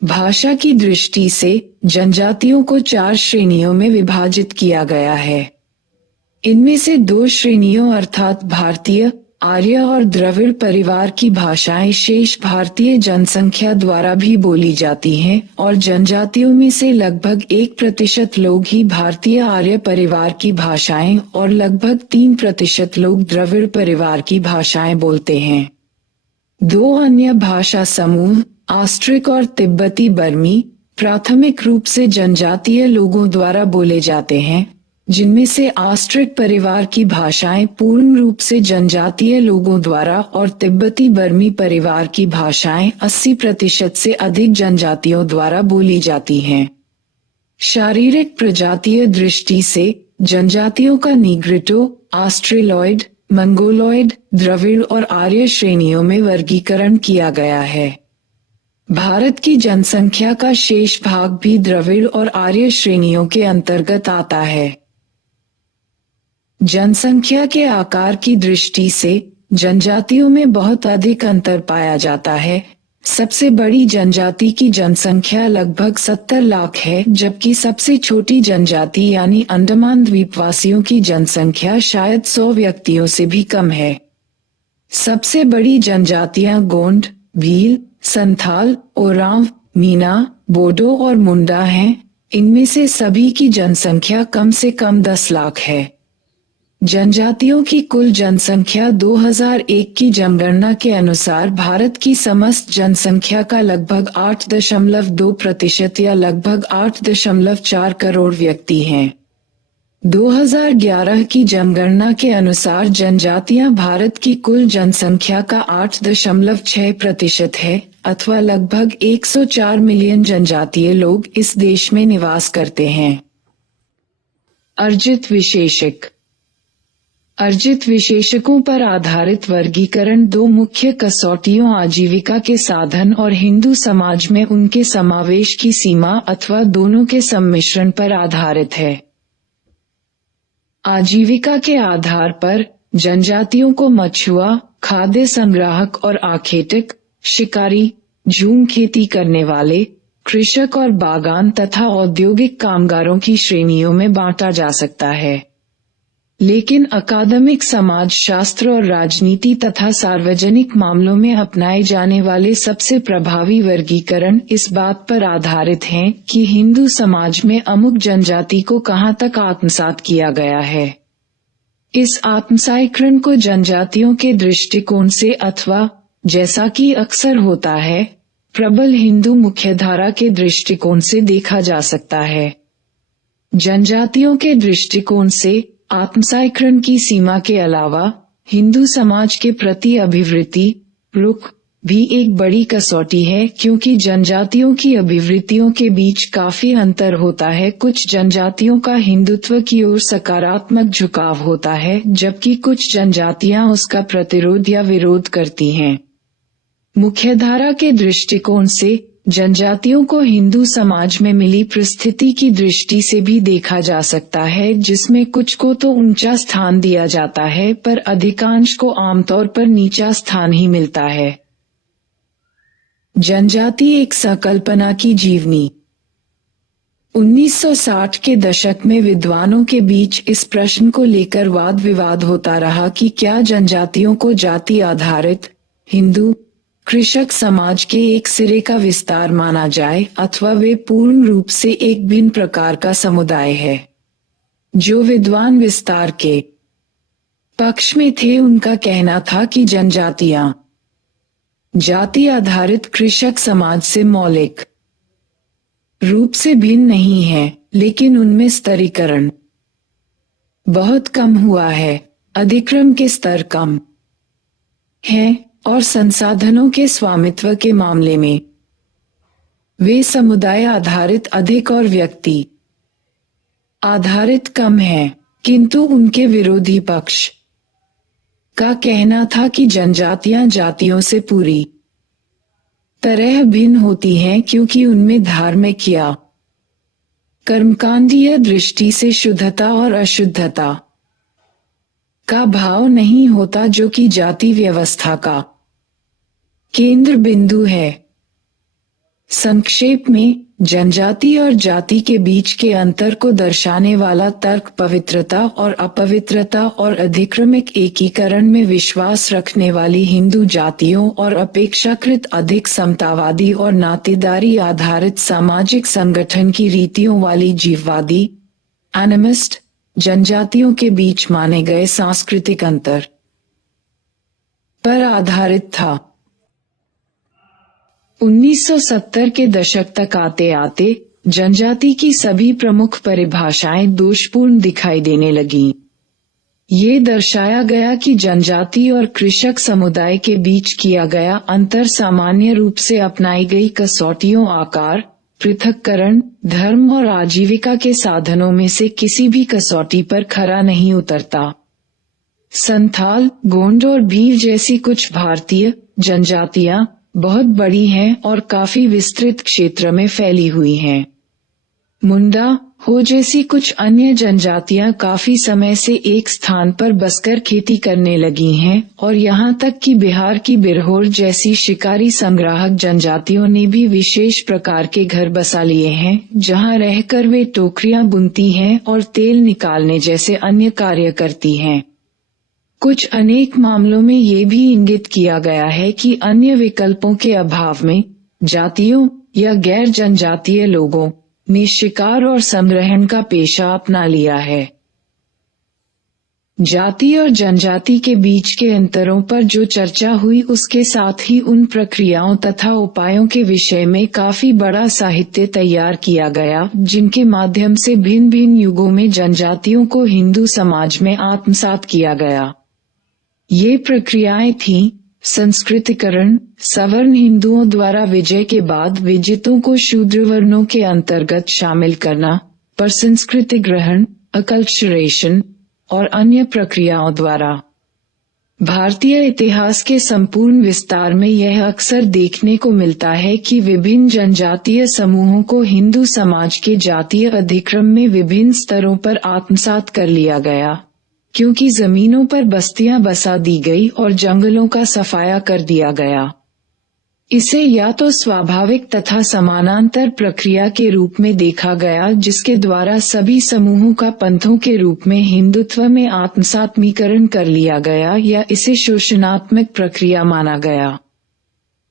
भाषा की दृष्टि से जनजातियों को 4 श्रेणियों में विभाजित किया गया है। इनमें से 2 श्रेणियों अर्थात भारतीय, आर्य और द्रविड़ परिवार की भाषाएं शेष भारतीय जनसंख्या द्वारा भी बोली जाती हैं और जनजातियों में से लगभग 1% लोग ही भारतीय आर्य परिवार की भाषाएं और लगभग 3% लोग द्रविड़ परिवार की भाषाएं बोलते हैं। 2 अन्य भाषा समूह ऑस्ट्रिक और तिब्बती बर्मी प्राथमिक रूप से जनजातीय लोगों द्वारा बोले जाते हैं, जिनमें से ऑस्ट्रिक परिवार की भाषाएं पूर्ण रूप से जनजातीय लोगों द्वारा और तिब्बती बर्मी परिवार की भाषाएं 80% से अधिक जनजातियों द्वारा बोली जाती हैं। शारीरिक प्रजातीय दृष्टि से जनजातियों का नीग्रिटो, ऑस्ट्रेलॉयड, मंगोलॉयड, द्रविड़ और आर्य श्रेणियों में वर्गीकरण किया गया है। भारत की जनसंख्या का शेष भाग भी द्रविड़ और आर्य श्रेणियों के अंतर्गत आता है। जनसंख्या के आकार की दृष्टि से जनजातियों में बहुत अधिक अंतर पाया जाता है। सबसे बड़ी जनजाति की जनसंख्या लगभग 70 लाख है, जबकि सबसे छोटी जनजाति यानी अंडमान द्वीपवासियों की जनसंख्या शायद 100 व्यक्तियों से भी कम है। सबसे बड़ी जनजातियां गोंड, भील, संथाल, ओरांव, मीना, बोडो और मुंडा हैं। इनमें से सभी की जनसंख्या कम से कम 10 लाख है। जनजातियों की कुल जनसंख्या 2001 की जनगणना के अनुसार भारत की समस्त जनसंख्या का लगभग 8.2% या लगभग 8.4 करोड़ व्यक्ति हैं। 2011 की जनगणना के अनुसार जनजातियां भारत की कुल जनसंख्या का 8.6% है, अथवा लगभग 104 मिलियन जनजातीय लोग इस देश में निवास करते हैं। अर्जित विशेषक। अर्जित विशेषकों पर आधारित वर्गीकरण 2 मुख्य कसौटियों आजीविका के साधन और हिंदू समाज में उनके समावेश की सीमा अथवा दोनों के सम्मिश्रण पर आधारित है। आजीविका के आधार पर जनजातियों को मछुआ, खाद्य संग्राहक और आखेटक, शिकारी, झूम खेती करने वाले, कृषक और बागान तथा औद्योगिक कामगारों की श्रेणियों में बांटा जा सकता है। लेकिन अकादमिक समाजशास्त्र और राजनीति तथा सार्वजनिक मामलों में अपनाए जाने वाले सबसे प्रभावी वर्गीकरण इस बात पर आधारित हैं कि हिंदू समाज में अमुक जनजाति को कहां तक आत्मसात किया गया है। इस आत्मसातीकरण को जनजातियों के दृष्टिकोण से अथवा, जैसा कि अक्सर होता है, प्रबल हिंदू मुख्यधारा के दृष्टिकोण से देखा जा सकता है। जनजातियों के दृष्टिकोण से आत्मसातीकरण की सीमा के अलावा हिंदू समाज के प्रति अभिवृत्ति, रुख भी एक बड़ी कसौटी है, क्योंकि जनजातियों की अभिवृत्तियों के बीच काफी अंतर होता है। कुछ जनजातियों का हिंदुत्व की ओर सकारात्मक झुकाव होता है, जबकि कुछ जनजातियां उसका प्रतिरोध या विरोध करती हैं। मुख्यधारा के दृष्टिकोण से जनजातियों को हिंदू समाज में मिली परिस्थिति की दृष्टि से भी देखा जा सकता है, जिसमें कुछ को तो ऊंचा स्थान दिया जाता है पर अधिकांश को आमतौर पर नीचा स्थान ही मिलता है। जनजाति एक संकल्पना की जीवनी। 1960 के दशक में विद्वानों के बीच इस प्रश्न को लेकर वाद विवाद होता रहा कि क्या जनजातियों को जाति आधारित हिंदू कृषक समाज के एक सिरे का विस्तार माना जाए अथवा वे पूर्ण रूप से एक भिन्न प्रकार का समुदाय है। जो विद्वान विस्तार के पक्ष में थे उनका कहना था कि जनजातियां जाति आधारित कृषक समाज से मौलिक रूप से भिन्न नहीं है, लेकिन उनमें स्तरीकरण बहुत कम हुआ है, अधिक्रम के स्तर कम है और संसाधनों के स्वामित्व के मामले में वे समुदाय आधारित अधिक और व्यक्ति आधारित कम है। किंतु उनके विरोधी पक्ष का कहना था कि जनजातियां जातियों से पूरी तरह भिन्न होती हैं क्योंकि उनमें धार्मिक या कर्मकांडीय दृष्टि से शुद्धता और अशुद्धता का भाव नहीं होता, जो कि जाति व्यवस्था का केंद्र बिंदु है। संक्षेप में, जनजाति और जाति के बीच के अंतर को दर्शाने वाला तर्क पवित्रता और अपवित्रता और अधिक्रमिक एकीकरण में विश्वास रखने वाली हिंदू जातियों और अपेक्षाकृत अधिक समतावादी और नातेदारी आधारित सामाजिक संगठन की रीतियों वाली जीववादी एनिमिस्ट जनजातियों के बीच माने गए सांस्कृतिक अंतर पर आधारित था। 1970 के दशक तक आते आते जनजाति की सभी प्रमुख परिभाषाएं दोषपूर्ण दिखाई देने लगीं। ये दर्शाया गया कि जनजाति और कृषक समुदाय के बीच किया गया अंतर सामान्य रूप से अपनाई गई कसौटियों आकार, पृथक्करण, धर्म और आजीविका के साधनों में से किसी भी कसौटी पर खरा नहीं उतरता। संथाल, गोंड और भील जैसी कुछ भारतीय जनजातियां बहुत बड़ी हैं और काफी विस्तृत क्षेत्र में फैली हुई हैं। मुंडा, हो जैसी कुछ अन्य जनजातियां काफी समय से एक स्थान पर बसकर खेती करने लगी हैं और यहाँ तक कि बिहार की बिरहोर जैसी शिकारी संग्राहक जनजातियों ने भी विशेष प्रकार के घर बसा लिए हैं, जहाँ रहकर वे टोकरियां बुनती हैं और तेल निकालने जैसे अन्य कार्य करती हैं। कुछ अनेक मामलों में ये भी इंगित किया गया है कि अन्य विकल्पों के अभाव में जातियों या गैर जनजातीय लोगों ने शिकार और संग्रहण का पेशा अपना लिया है। जाति और जनजाति के बीच के अंतरों पर जो चर्चा हुई, उसके साथ ही उन प्रक्रियाओं तथा उपायों के विषय में काफी बड़ा साहित्य तैयार किया गया, जिनके माध्यम से भिन्न भिन्न युगों में जनजातियों को हिंदू समाज में आत्मसात किया गया। ये प्रक्रियाएं थीं: संस्कृतिकरण, सवर्ण हिंदुओं द्वारा विजय के बाद विजितों को शूद्र वर्णों के अंतर्गत शामिल करना, प्रसंस्कृति ग्रहण, अकल्चरेशन और अन्य प्रक्रियाओं द्वारा। भारतीय इतिहास के संपूर्ण विस्तार में यह अक्सर देखने को मिलता है कि विभिन्न जनजातीय समूहों को हिंदू समाज के जातीय अधिक्रम में विभिन्न स्तरों पर आत्मसात कर लिया गया, क्योंकि जमीनों पर बस्तियां बसा दी गई और जंगलों का सफाया कर दिया गया। इसे या तो स्वाभाविक तथा समानांतर प्रक्रिया के रूप में देखा गया, जिसके द्वारा सभी समूहों का पंथों के रूप में हिंदुत्व में आत्मसात्मीकरण कर लिया गया, या इसे शोषणात्मक प्रक्रिया माना गया।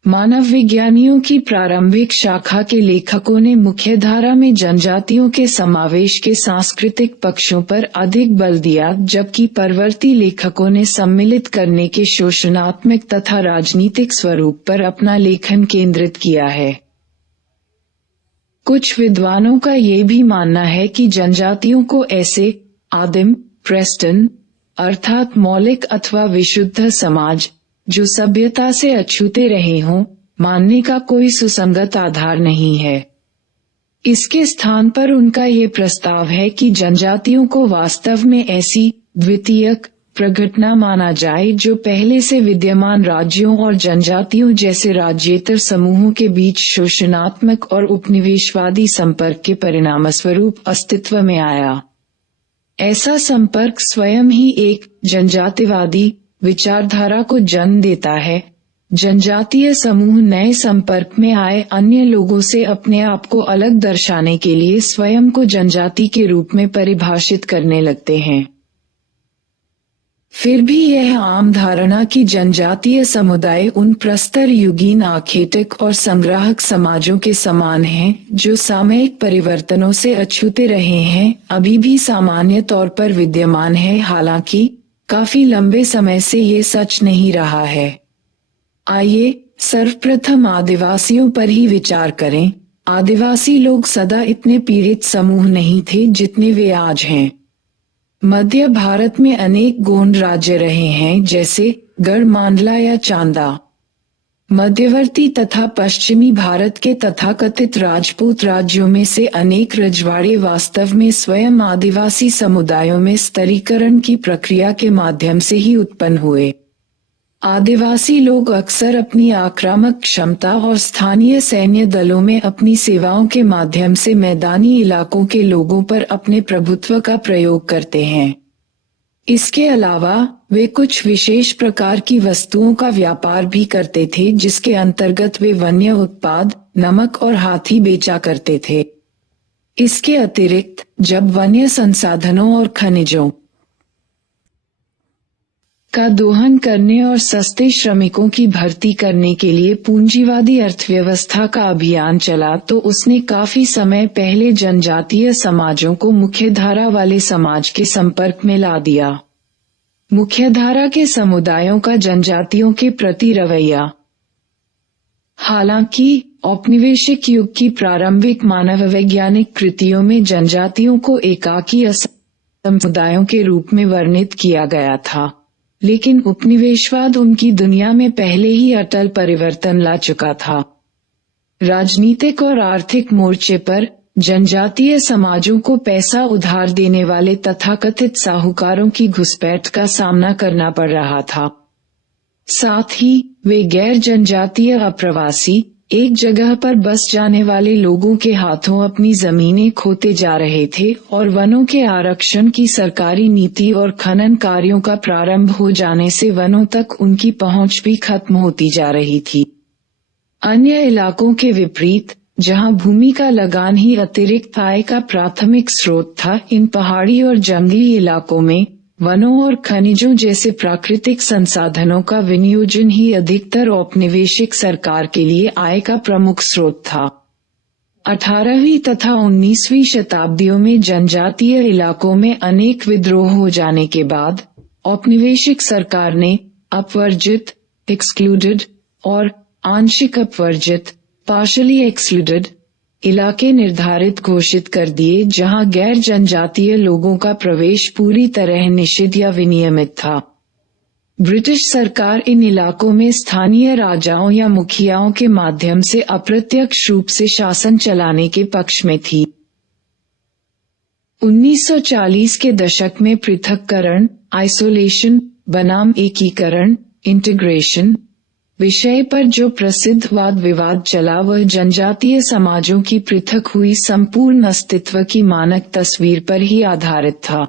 मानव विज्ञानियों की प्रारंभिक शाखा के लेखकों ने मुख्यधारा में जनजातियों के समावेश के सांस्कृतिक पक्षों पर अधिक बल दिया, जबकि परवर्ती लेखकों ने सम्मिलित करने के शोषणात्मक तथा राजनीतिक स्वरूप पर अपना लेखन केंद्रित किया है। कुछ विद्वानों का ये भी मानना है कि जनजातियों को ऐसे आदिम प्रेस्टन अर्थात मौलिक अथवा विशुद्ध समाज जो सभ्यता से अछूते रहे हों, मानने का कोई सुसंगत आधार नहीं है। इसके स्थान पर उनका ये प्रस्ताव है कि जनजातियों को वास्तव में ऐसी द्वितीयक प्रघटना माना जाए जो पहले से विद्यमान राज्यों और जनजातियों जैसे राज्येतर समूहों के बीच शोषणात्मक और उपनिवेशवादी संपर्क के परिणामस्वरूप अस्तित्व में आया। ऐसा संपर्क स्वयं ही एक जनजातिवादी विचारधारा को जन्म देता है। जनजातीय समूह नए संपर्क में आए अन्य लोगों से अपने आप को अलग दर्शाने के लिए स्वयं को जनजाति के रूप में परिभाषित करने लगते हैं। फिर भी यह आम धारणा कि जनजातीय समुदाय उन प्रस्तर युगीन आखेटिक और संग्राहक समाजों के समान हैं जो सामयिक परिवर्तनों से अछूते रहे हैं, अभी भी सामान्य तौर पर विद्यमान है, हालांकि काफी लंबे समय से ये सच नहीं रहा है। आइए सर्वप्रथम आदिवासियों पर ही विचार करें। आदिवासी लोग सदा इतने पीड़ित समूह नहीं थे जितने वे आज हैं। मध्य भारत में अनेक गोंड राज्य रहे हैं, जैसे गढ़ मांडला या चांदा। मध्यवर्ती तथा पश्चिमी भारत के तथाकथित राजपूत राज्यों में से अनेक रजवाड़े वास्तव में स्वयं आदिवासी समुदायों में स्तरीकरण की प्रक्रिया के माध्यम से ही उत्पन्न हुए। आदिवासी लोग अक्सर अपनी आक्रामक क्षमता और स्थानीय सैन्य दलों में अपनी सेवाओं के माध्यम से मैदानी इलाकों के लोगों पर अपने प्रभुत्व का प्रयोग करते हैं। इसके अलावा वे कुछ विशेष प्रकार की वस्तुओं का व्यापार भी करते थे, जिसके अंतर्गत वे वन्य उत्पाद, नमक और हाथी बेचा करते थे। इसके अतिरिक्त जब वन्य संसाधनों और खनिजों का दोहन करने और सस्ते श्रमिकों की भर्ती करने के लिए पूंजीवादी अर्थव्यवस्था का अभियान चला तो उसने काफी समय पहले जनजातीय समाजों को मुख्यधारा वाले समाज के संपर्क में ला दिया। मुख्यधारा के समुदायों का जनजातियों के प्रति रवैया। हालांकि औपनिवेशिक युग की प्रारंभिक मानववैज्ञानिक कृतियों में जनजातियों को एकाकी समुदायों के रूप में वर्णित किया गया था, लेकिन उपनिवेशवाद उनकी दुनिया में पहले ही अटल परिवर्तन ला चुका था। राजनीतिक और आर्थिक मोर्चे पर जनजातीय समाजों को पैसा उधार देने वाले तथाकथित साहूकारों की घुसपैठ का सामना करना पड़ रहा था। साथ ही वे गैर जनजातीय अप्रवासी, एक जगह पर बस जाने वाले लोगों के हाथों अपनी जमीनें खोते जा रहे थे और वनों के आरक्षण की सरकारी नीति और खनन कार्यों का प्रारंभ हो जाने से वनों तक उनकी पहुंच भी खत्म होती जा रही थी। अन्य इलाकों के विपरीत, जहां भूमि का लगान ही अतिरिक्त आय का प्राथमिक स्रोत था, इन पहाड़ी और जंगली इलाकों में वनों और खनिजों जैसे प्राकृतिक संसाधनों का विनियोजन ही अधिकतर औपनिवेशिक सरकार के लिए आय का प्रमुख स्रोत था। 18वीं तथा 19वीं शताब्दियों में जनजातीय इलाकों में अनेक विद्रोह हो जाने के बाद औपनिवेशिक सरकार ने अपवर्जित, एक्सक्लूडेड और आंशिक अपवर्जित, पार्शली एक्सक्लूडेड इलाके निर्धारित घोषित कर दिए, जहां गैर जनजातीय लोगों का प्रवेश पूरी तरह निषिद्ध या विनियमित था। ब्रिटिश सरकार इन इलाकों में स्थानीय राजाओं या मुखियाओं के माध्यम से अप्रत्यक्ष रूप से शासन चलाने के पक्ष में थी। 1940 के दशक में पृथक्करण, आइसोलेशन बनाम एकीकरण, इंटीग्रेशन विषय पर जो प्रसिद्ध वाद विवाद चला वह जनजातीय समाजों की पृथक हुई संपूर्ण अस्तित्व की मानक तस्वीर पर ही आधारित था।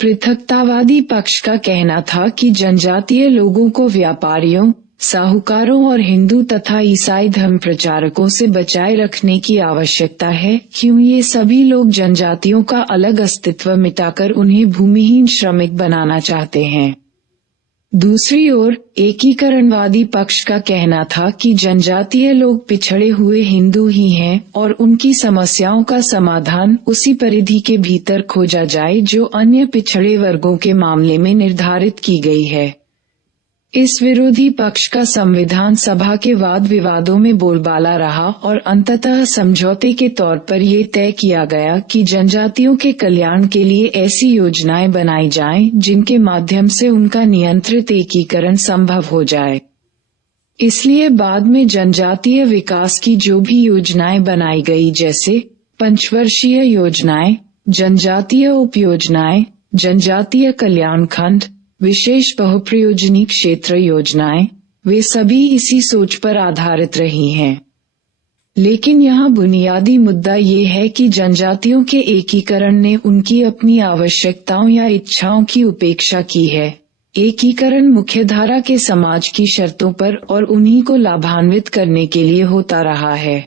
पृथकतावादी पक्ष का कहना था कि जनजातीय लोगों को व्यापारियों, साहूकारों और हिंदू तथा ईसाई धर्म प्रचारकों से बचाए रखने की आवश्यकता है, क्यों ये सभी लोग जनजातियों का अलग अस्तित्व मिटाकर उन्हें भूमिहीन श्रमिक बनाना चाहते हैं। दूसरी ओर एकीकरणवादी पक्ष का कहना था कि जनजातीय लोग पिछड़े हुए हिंदू ही हैं और उनकी समस्याओं का समाधान उसी परिधि के भीतर खोजा जाए जो अन्य पिछड़े वर्गों के मामले में निर्धारित की गई है। इस विरोधी पक्ष का संविधान सभा के वाद विवादों में बोलबाला रहा और अंततः समझौते के तौर पर ये तय किया गया कि जनजातियों के कल्याण के लिए ऐसी योजनाएं बनाई जाएं जिनके माध्यम से उनका नियंत्रित एकीकरण संभव हो जाए। इसलिए बाद में जनजातीय विकास की जो भी योजनाएं बनाई गई, जैसे पंचवर्षीय योजनाएं, जनजातीय उपयोजनाएं, जनजातीय कल्याण खंड, विशेष बहुप्रयोजनी क्षेत्र योजनाएं, वे सभी इसी सोच पर आधारित रही हैं। लेकिन यहाँ बुनियादी मुद्दा ये है कि जनजातियों के एकीकरण ने उनकी अपनी आवश्यकताओं या इच्छाओं की उपेक्षा की है। एकीकरण मुख्यधारा के समाज की शर्तों पर और उन्हीं को लाभान्वित करने के लिए होता रहा है।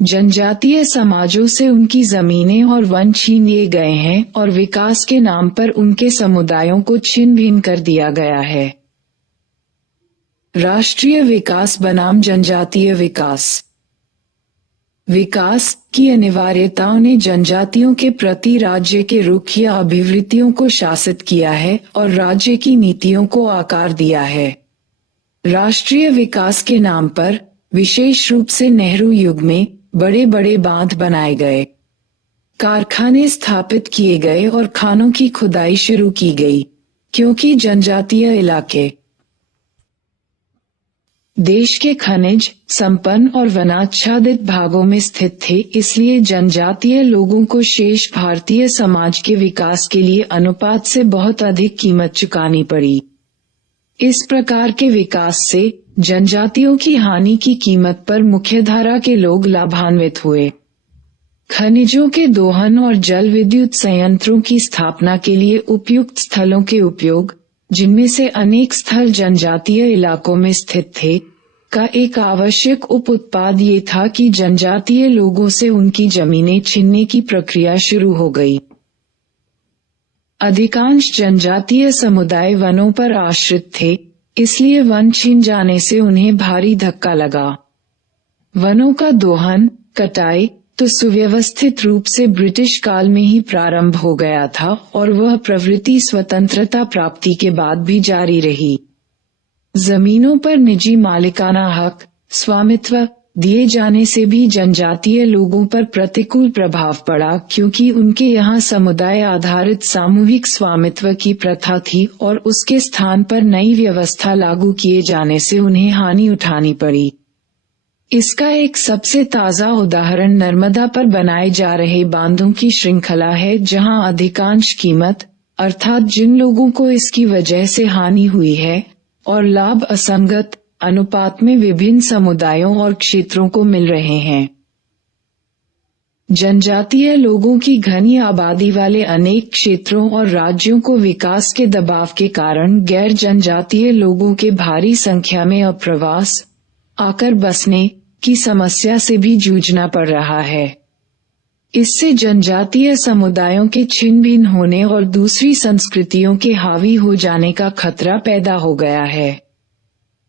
जनजातीय समाजों से उनकी जमीनें और वन छीन लिए गए हैं और विकास के नाम पर उनके समुदायों को छिन्न भिन्न कर दिया गया है। राष्ट्रीय विकास बनाम जनजातीय विकास। विकास की अनिवार्यताओं ने जनजातियों के प्रति राज्य के रुख या अभिवृत्तियों को शासित किया है और राज्य की नीतियों को आकार दिया है। राष्ट्रीय विकास के नाम पर विशेष रूप से नेहरू युग में बड़े बड़े बांध बनाए गए, कारखाने स्थापित किए गए और खानों की खुदाई शुरू की गई, क्योंकि जनजातीय इलाके देश के खनिज संपन्न और वनाच्छादित भागों में स्थित थे, इसलिए जनजातीय लोगों को शेष भारतीय समाज के विकास के लिए अनुपात से बहुत अधिक कीमत चुकानी पड़ी। इस प्रकार के विकास से जनजातियों की हानि की कीमत पर मुख्यधारा के लोग लाभान्वित हुए। खनिजों के दोहन और जल विद्युत संयंत्रों की स्थापना के लिए उपयुक्त स्थलों के उपयोग, जिनमें से अनेक स्थल जनजातीय इलाकों में स्थित थे, का एक आवश्यक उप उत्पाद ये था कि जनजातीय लोगों से उनकी जमीनें छीनने की प्रक्रिया शुरू हो गई। अधिकांश जनजातीय समुदाय वनों पर आश्रित थे, इसलिए वन छीन जाने से उन्हें भारी धक्का लगा। वनों का दोहन, कटाई तो सुव्यवस्थित रूप से ब्रिटिश काल में ही प्रारंभ हो गया था और वह प्रवृत्ति स्वतंत्रता प्राप्ति के बाद भी जारी रही। जमीनों पर निजी मालिकाना हक, स्वामित्व दिए जाने से भी जनजातीय लोगों पर प्रतिकूल प्रभाव पड़ा, क्योंकि उनके यहाँ समुदाय आधारित सामूहिक स्वामित्व की प्रथा थी और उसके स्थान पर नई व्यवस्था लागू किए जाने से उन्हें हानि उठानी पड़ी। इसका एक सबसे ताज़ा उदाहरण नर्मदा पर बनाए जा रहे बांधों की श्रृंखला है, जहां अधिकांश कीमत अर्थात जिन लोगों को इसकी वजह से हानि हुई है और लाभ असंगत अनुपात में विभिन्न समुदायों और क्षेत्रों को मिल रहे हैं। जनजातीय लोगों की घनी आबादी वाले अनेक क्षेत्रों और राज्यों को विकास के दबाव के कारण गैर जनजातीय लोगों के भारी संख्या में अप्रवास आकर बसने की समस्या से भी जूझना पड़ रहा है। इससे जनजातीय समुदायों के छिन्न भिन्न होने और दूसरी संस्कृतियों के हावी हो जाने का खतरा पैदा हो गया है।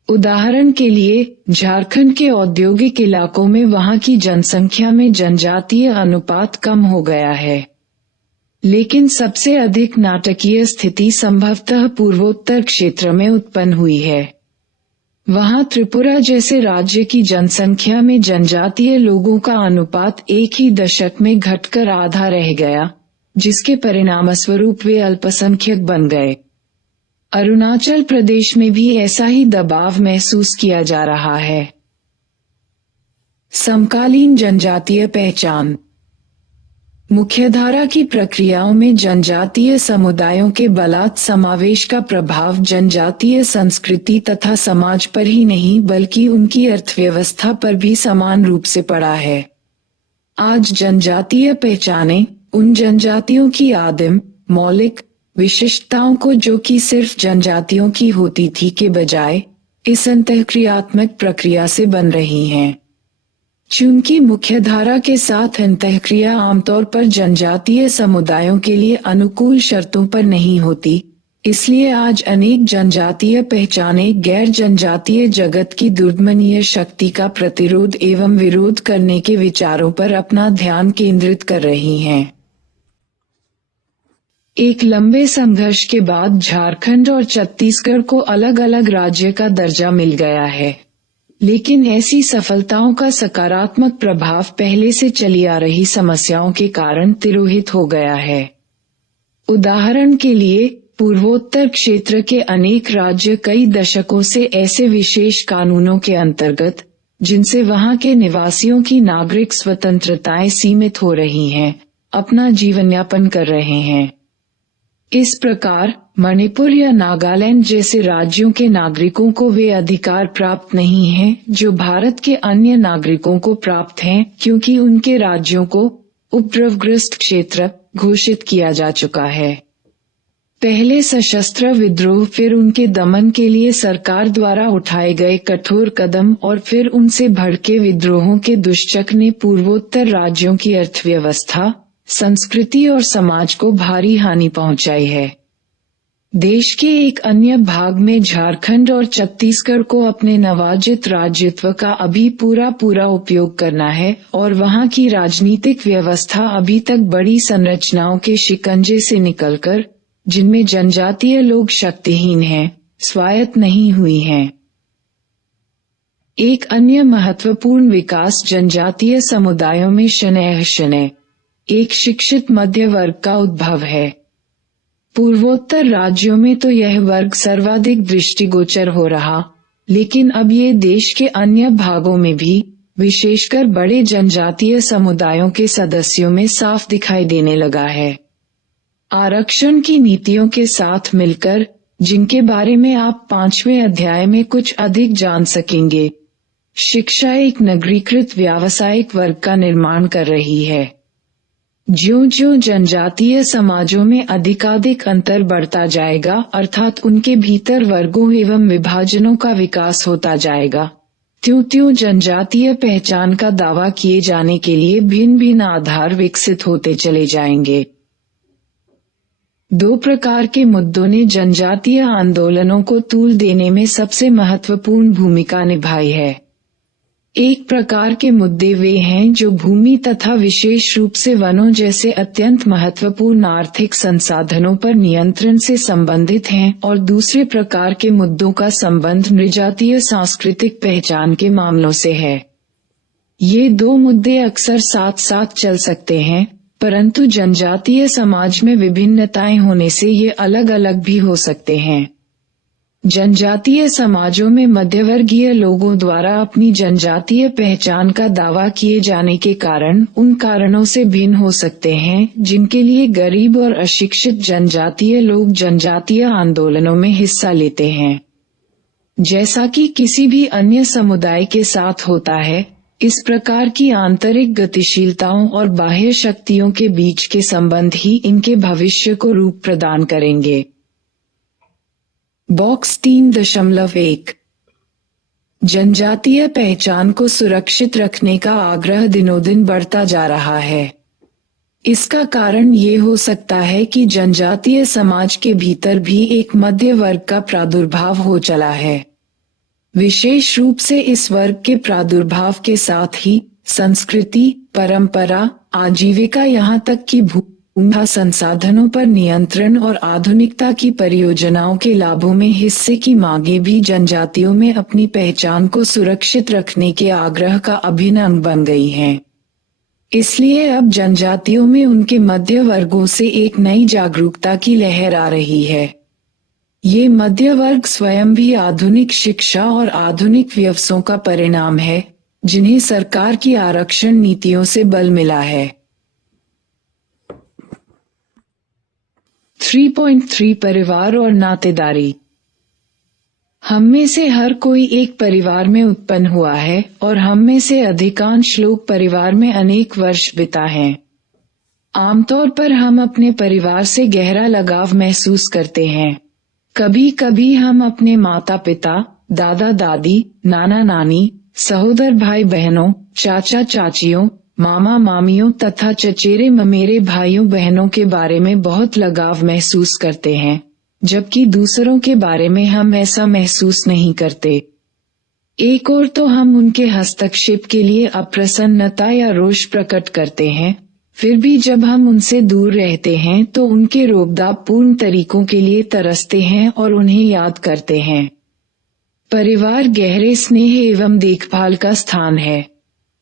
उदाहरण के लिए, झारखंड के औद्योगिक इलाकों में वहां की जनसंख्या में जनजातीय अनुपात कम हो गया है, लेकिन सबसे अधिक नाटकीय स्थिति संभवतः पूर्वोत्तर क्षेत्र में उत्पन्न हुई है। वहां त्रिपुरा जैसे राज्य की जनसंख्या में जनजातीय लोगों का अनुपात एक ही दशक में घटकर आधा रह गया, जिसके परिणामस्वरूप वे अल्पसंख्यक बन गए। अरुणाचल प्रदेश में भी ऐसा ही दबाव महसूस किया जा रहा है। समकालीन जनजातीय पहचान। मुख्यधारा की प्रक्रियाओं में जनजातीय समुदायों के बलात् समावेश का प्रभाव जनजातीय संस्कृति तथा समाज पर ही नहीं बल्कि उनकी अर्थव्यवस्था पर भी समान रूप से पड़ा है। आज जनजातीय पहचानें उन जनजातियों की आदिम, मौलिक विशिष्टताओं को जो कि सिर्फ जनजातियों की होती थी के बजाय इस अंतःक्रियात्मक प्रक्रिया से बन रही हैं। चूंकि मुख्यधारा के साथ अंतःक्रिया आमतौर पर जनजातीय समुदायों के लिए अनुकूल शर्तों पर नहीं होती, इसलिए आज अनेक जनजातीय पहचानें गैर जनजातीय जगत की दुर्दमनीय शक्ति का प्रतिरोध एवं विरोध करने के विचारों पर अपना ध्यान केंद्रित कर रही हैं। एक लंबे संघर्ष के बाद झारखंड और छत्तीसगढ़ को अलग अलग राज्य का दर्जा मिल गया है, लेकिन ऐसी सफलताओं का सकारात्मक प्रभाव पहले से चली आ रही समस्याओं के कारण तिरोहित हो गया है। उदाहरण के लिए, पूर्वोत्तर क्षेत्र के अनेक राज्य कई दशकों से ऐसे विशेष कानूनों के अंतर्गत, जिनसे वहां के निवासियों की नागरिक स्वतंत्रताएं सीमित हो रही हैं, अपना जीवन यापन कर रहे हैं। इस प्रकार मणिपुर या नागालैंड जैसे राज्यों के नागरिकों को वे अधिकार प्राप्त नहीं हैं जो भारत के अन्य नागरिकों को प्राप्त हैं, क्योंकि उनके राज्यों को उपद्रवग्रस्त क्षेत्र घोषित किया जा चुका है। पहले सशस्त्र विद्रोह, फिर उनके दमन के लिए सरकार द्वारा उठाए गए कठोर कदम और फिर उनसे भड़के विद्रोहों के दुष्चक्र ने पूर्वोत्तर राज्यों की अर्थव्यवस्था, संस्कृति और समाज को भारी हानि पहुंचाई है। देश के एक अन्य भाग में झारखंड और छत्तीसगढ़ को अपने नवाजित राज्यत्व का अभी पूरा उपयोग करना है और वहां की राजनीतिक व्यवस्था अभी तक बड़ी संरचनाओं के शिकंजे से निकलकर, जिनमें जनजातीय लोग शक्तिहीन हैं, स्वायत्त नहीं हुई हैं। एक अन्य महत्वपूर्ण विकास जनजातीय समुदायों में शनैः एक शिक्षित मध्य वर्ग का उद्भव है। पूर्वोत्तर राज्यों में तो यह वर्ग सर्वाधिक दृष्टिगोचर हो रहा, लेकिन अब ये देश के अन्य भागों में भी, विशेषकर बड़े जनजातीय समुदायों के सदस्यों में साफ दिखाई देने लगा है। आरक्षण की नीतियों के साथ मिलकर, जिनके बारे में आप 5वें अध्याय में कुछ अधिक जान सकेंगे, शिक्षा एक नगरीकृत व्यावसायिक वर्ग का निर्माण कर रही है। ज्यों-ज्यों जनजातीय समाजों में अधिकाधिक अंतर बढ़ता जाएगा, अर्थात उनके भीतर वर्गों एवं विभाजनों का विकास होता जाएगा, त्यों-त्यों जनजातीय पहचान का दावा किए जाने के लिए भिन्न भिन्न आधार विकसित होते चले जाएंगे। 2 प्रकार के मुद्दों ने जनजातीय आंदोलनों को तूल देने में सबसे महत्वपूर्ण भूमिका निभाई है। एक प्रकार के मुद्दे वे हैं जो भूमि तथा विशेष रूप से वनों जैसे अत्यंत महत्वपूर्ण आर्थिक संसाधनों पर नियंत्रण से संबंधित हैं, और दूसरे प्रकार के मुद्दों का संबंध नृजातीय सांस्कृतिक पहचान के मामलों से है। ये 2 मुद्दे अक्सर साथ साथ चल सकते हैं, परंतु जनजातीय समाज में विभिन्नताएं होने से ये अलग अलग भी हो सकते हैं। जनजातीय समाजों में मध्यवर्गीय लोगों द्वारा अपनी जनजातीय पहचान का दावा किए जाने के कारण उन कारणों से भिन्न हो सकते हैं जिनके लिए गरीब और अशिक्षित जनजातीय लोग जनजातीय आंदोलनों में हिस्सा लेते हैं। जैसा कि किसी भी अन्य समुदाय के साथ होता है, इस प्रकार की आंतरिक गतिशीलताओं और बाह्य शक्तियों के बीच के संबंध ही इनके भविष्य को रूप प्रदान करेंगे। बॉक्स 3.1 जनजातीय पहचान को सुरक्षित रखने का आग्रह दिनों-दिन बढ़ता जा रहा है। इसका कारण ये हो सकता है कि जनजातीय समाज के भीतर भी एक मध्य वर्ग का प्रादुर्भाव हो चला है। विशेष रूप से इस वर्ग के प्रादुर्भाव के साथ ही संस्कृति, परंपरा, आजीविका, यहाँ तक कि भूमि संसाधनों पर नियंत्रण और आधुनिकता की परियोजनाओं के लाभों में हिस्से की मांगे भी जनजातियों में अपनी पहचान को सुरक्षित रखने के आग्रह का अभिन्न अंग बन गई हैं। इसलिए अब जनजातियों में उनके मध्य वर्गों से एक नई जागरूकता की लहर आ रही है। ये मध्य वर्ग स्वयं भी आधुनिक शिक्षा और आधुनिक व्यवसायों का परिणाम है, जिन्हें सरकार की आरक्षण नीतियों से बल मिला है। 3.3 परिवार और नातेदारी। हम में से हर कोई एक परिवार में उत्पन्न हुआ है और हम में से अधिकांश लोग परिवार में अनेक वर्ष बिता हैं। आमतौर पर हम अपने परिवार से गहरा लगाव महसूस करते हैं। कभी कभी हम अपने माता पिता, दादा दादी, नाना नानी, सहोदर भाई बहनों, चाचा चाचियों, मामा मामियों तथा चचेरे ममेरे भाइयों बहनों के बारे में बहुत लगाव महसूस करते हैं, जबकि दूसरों के बारे में हम ऐसा महसूस नहीं करते। एक और तो हम उनके हस्तक्षेप के लिए अप्रसन्नता या रोष प्रकट करते हैं, फिर भी जब हम उनसे दूर रहते हैं तो उनके रोबदापूर्ण तरीकों के लिए तरसते हैं और उन्हें याद करते हैं। परिवार गहरे स्नेह एवं देखभाल का स्थान है।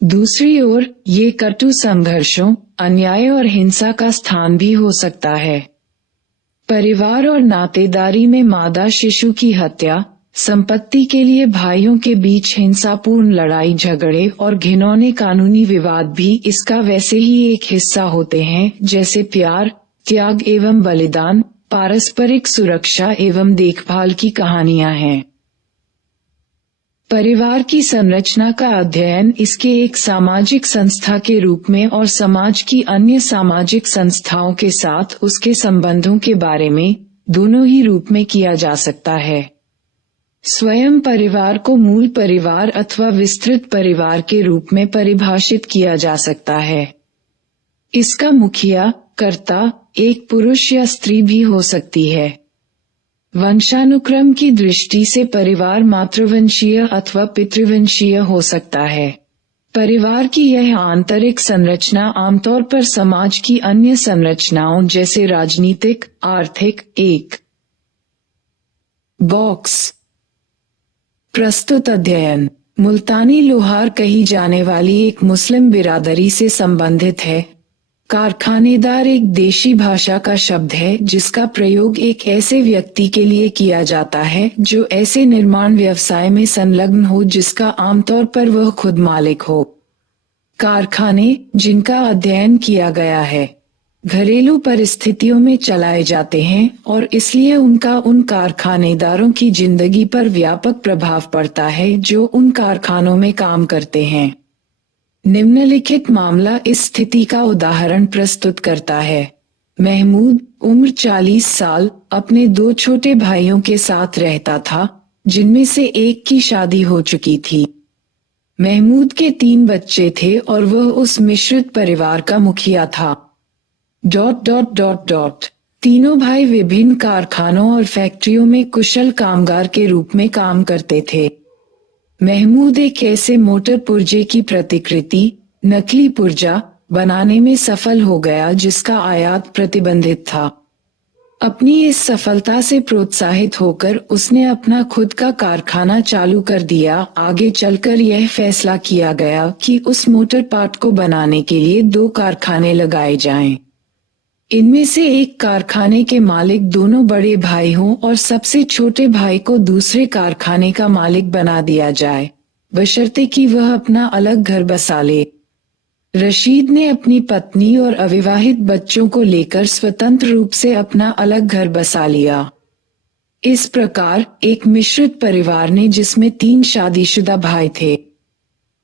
दूसरी ओर ये कटु संघर्षों, अन्याय और हिंसा का स्थान भी हो सकता है। परिवार और नातेदारी में मादा शिशु की हत्या, संपत्ति के लिए भाइयों के बीच हिंसापूर्ण लड़ाई झगड़े और घिनौने कानूनी विवाद भी इसका वैसे ही एक हिस्सा होते हैं, जैसे प्यार, त्याग एवं बलिदान, पारस्परिक सुरक्षा एवं देखभाल की कहानियां हैं। परिवार की संरचना का अध्ययन इसके एक सामाजिक संस्था के रूप में और समाज की अन्य सामाजिक संस्थाओं के साथ उसके संबंधों के बारे में, दोनों ही रूप में किया जा सकता है। स्वयं परिवार को मूल परिवार अथवा विस्तृत परिवार के रूप में परिभाषित किया जा सकता है। इसका मुखिया, कर्ता, एक पुरुष या स्त्री भी हो सकती है। वंशानुक्रम की दृष्टि से परिवार मातृवंशीय अथवा पितृवंशीय हो सकता है। परिवार की यह आंतरिक संरचना आमतौर पर समाज की अन्य संरचनाओं जैसे राजनीतिक, आर्थिक, एक बॉक्स। प्रस्तुत अध्ययन मुल्तानी लोहार कही जाने वाली एक मुस्लिम बिरादरी से संबंधित है, कारखानेदार एक देशी भाषा का शब्द है जिसका प्रयोग एक ऐसे व्यक्ति के लिए किया जाता है जो ऐसे निर्माण व्यवसाय में संलग्न हो जिसका आमतौर पर वह खुद मालिक हो। कारखाने, जिनका अध्ययन किया गया है, घरेलू परिस्थितियों में चलाए जाते हैं और इसलिए उनका उन कारखानेदारों की जिंदगी पर व्यापक प्रभाव पड़ता है जो उन कारखानों में काम करते हैं। निम्नलिखित मामला इस स्थिति का उदाहरण प्रस्तुत करता है। महमूद, उम्र 40 साल, अपने 2 छोटे भाइयों के साथ रहता था, जिनमें से एक की शादी हो चुकी थी। महमूद के 3 बच्चे थे और वह उस मिश्रित परिवार का मुखिया था। तीनों भाई विभिन्न कारखानों और फैक्ट्रियों में कुशल कामगार के रूप में काम करते थे। महमूद एक ऐसे मोटर पुर्जे की प्रतिकृति, नकली पुर्जा, बनाने में सफल हो गया जिसका आयात प्रतिबंधित था। अपनी इस सफलता से प्रोत्साहित होकर उसने अपना खुद का कारखाना चालू कर दिया। आगे चलकर यह फैसला किया गया कि उस मोटर पार्ट को बनाने के लिए 2 कारखाने लगाए जाएं। इनमें से एक कारखाने के मालिक दोनों बड़े भाई हों और सबसे छोटे भाई को दूसरे कारखाने का मालिक बना दिया जाए, बशर्ते कि वह अपना अलग घर बसा ले। रशीद ने अपनी पत्नी और अविवाहित बच्चों को लेकर स्वतंत्र रूप से अपना अलग घर बसा लिया। इस प्रकार एक मिश्रित परिवार ने, जिसमें 3 शादीशुदा भाई थे,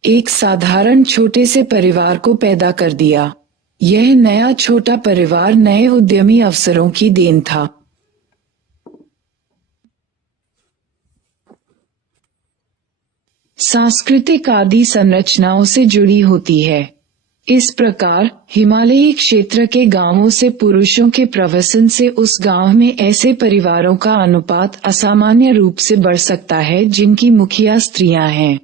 एक साधारण छोटे से परिवार को पैदा कर दिया। यह नया छोटा परिवार नए उद्यमी अवसरों की देन था। सांस्कृतिक आदि संरचनाओं से जुड़ी होती है। इस प्रकार हिमालयी क्षेत्र के गांवों से पुरुषों के प्रवसन से उस गांव में ऐसे परिवारों का अनुपात असामान्य रूप से बढ़ सकता है जिनकी मुखिया स्त्रियां हैं।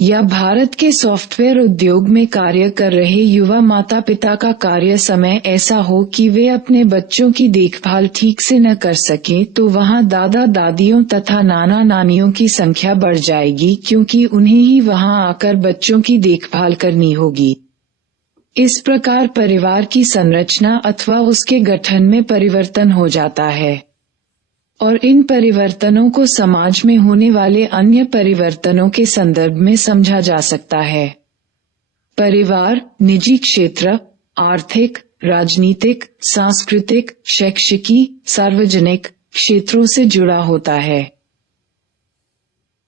या भारत के सॉफ्टवेयर उद्योग में कार्य कर रहे युवा माता पिता का कार्य समय ऐसा हो कि वे अपने बच्चों की देखभाल ठीक से न कर सकें, तो वहां दादा दादियों तथा नाना नानियों की संख्या बढ़ जाएगी, क्योंकि उन्हें ही वहां आकर बच्चों की देखभाल करनी होगी। इस प्रकार परिवार की संरचना अथवा उसके गठन में परिवर्तन हो जाता है और इन परिवर्तनों को समाज में होने वाले अन्य परिवर्तनों के संदर्भ में समझा जा सकता है। परिवार निजी क्षेत्र, आर्थिक, राजनीतिक, सांस्कृतिक, शैक्षिकी, सार्वजनिक क्षेत्रों से जुड़ा होता है।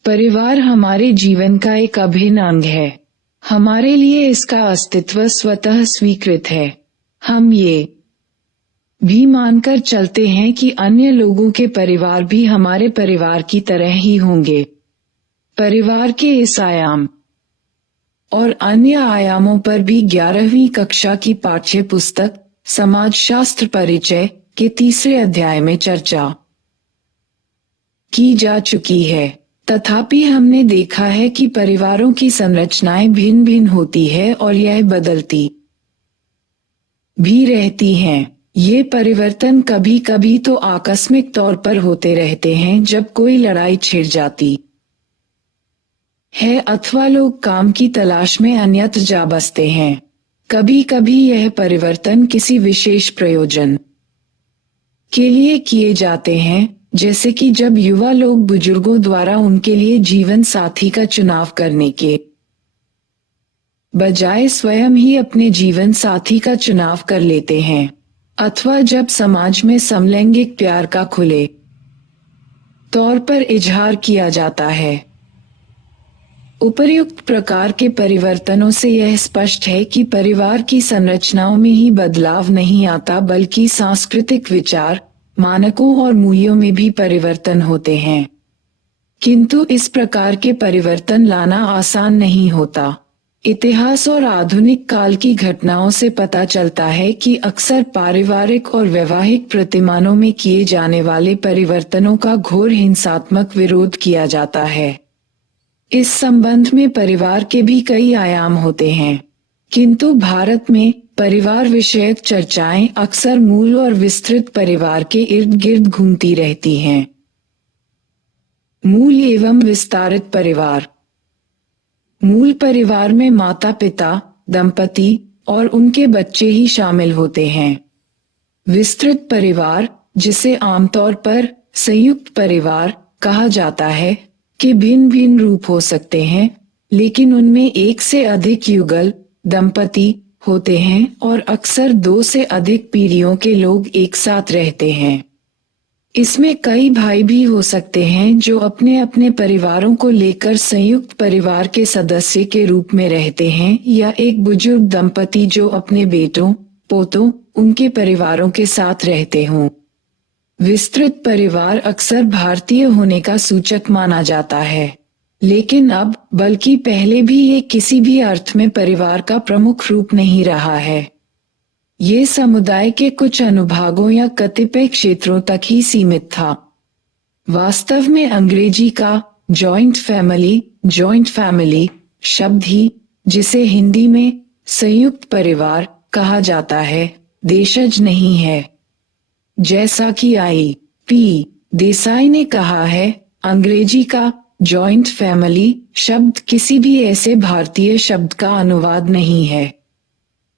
परिवार हमारे जीवन का एक अभिन्न अंग है। हमारे लिए इसका अस्तित्व स्वतः स्वीकृत है। हम ये भी मानकर चलते हैं कि अन्य लोगों के परिवार भी हमारे परिवार की तरह ही होंगे। परिवार के इस आयाम और अन्य आयामों पर भी 11वीं कक्षा की पाठ्य पुस्तक समाजशास्त्र परिचय के 3 अध्याय में चर्चा की जा चुकी है। तथापि हमने देखा है कि परिवारों की संरचनाएं भिन्न भिन्न होती है और यह बदलती भी रहती हैं। ये परिवर्तन कभी कभी तो आकस्मिक तौर पर होते रहते हैं जब कोई लड़ाई छिड़ जाती है अथवा लोग काम की तलाश में अन्यत्र जा बसते हैं। कभी कभी यह परिवर्तन किसी विशेष प्रयोजन के लिए किए जाते हैं, जैसे कि जब युवा लोग बुजुर्गों द्वारा उनके लिए जीवन साथी का चुनाव करने के बजाय स्वयं ही अपने जीवन साथी का चुनाव कर लेते हैं, अथवा जब समाज में समलैंगिक प्यार का खुले तौर पर इजहार किया जाता है। उपर्युक्त प्रकार के परिवर्तनों से यह स्पष्ट है कि परिवार की संरचनाओं में ही बदलाव नहीं आता, बल्कि सांस्कृतिक विचार, मानकों और मूल्यों में भी परिवर्तन होते हैं। किंतु इस प्रकार के परिवर्तन लाना आसान नहीं होता। इतिहास और आधुनिक काल की घटनाओं से पता चलता है कि अक्सर पारिवारिक और वैवाहिक प्रतिमानों में किए जाने वाले परिवर्तनों का घोर हिंसात्मक विरोध किया जाता है। इस संबंध में परिवार के भी कई आयाम होते हैं, किंतु भारत में परिवार विषयक चर्चाएं अक्सर मूल और विस्तृत परिवार के इर्द गिर्द घूमती रहती हैं। मूल एवं विस्तारित परिवार। मूल परिवार में माता पिता, दंपति, और उनके बच्चे ही शामिल होते हैं। विस्तृत परिवार, जिसे आमतौर पर संयुक्त परिवार कहा जाता है, के भिन्न भिन्न रूप हो सकते हैं, लेकिन उनमें एक से अधिक युगल दंपति होते हैं और अक्सर 2 से अधिक पीढ़ियों के लोग एक साथ रहते हैं। इसमें कई भाई भी हो सकते हैं जो अपने अपने परिवारों को लेकर संयुक्त परिवार के सदस्य के रूप में रहते हैं, या एक बुजुर्ग दंपति जो अपने बेटों, पोतों, उनके परिवारों के साथ रहते हों। विस्तृत परिवार अक्सर भारतीय होने का सूचक माना जाता है, लेकिन अब बल्कि पहले भी ये किसी भी अर्थ में परिवार का प्रमुख रूप नहीं रहा है। ये समुदाय के कुछ अनुभागों या कतिपय क्षेत्रों तक ही सीमित था। वास्तव में अंग्रेजी का जॉइंट फैमिली शब्द ही, जिसे हिंदी में संयुक्त परिवार कहा जाता है, देशज नहीं है। जैसा कि I.P. देसाई ने कहा है, अंग्रेजी का जॉइंट फैमिली शब्द किसी भी ऐसे भारतीय शब्द का अनुवाद नहीं है।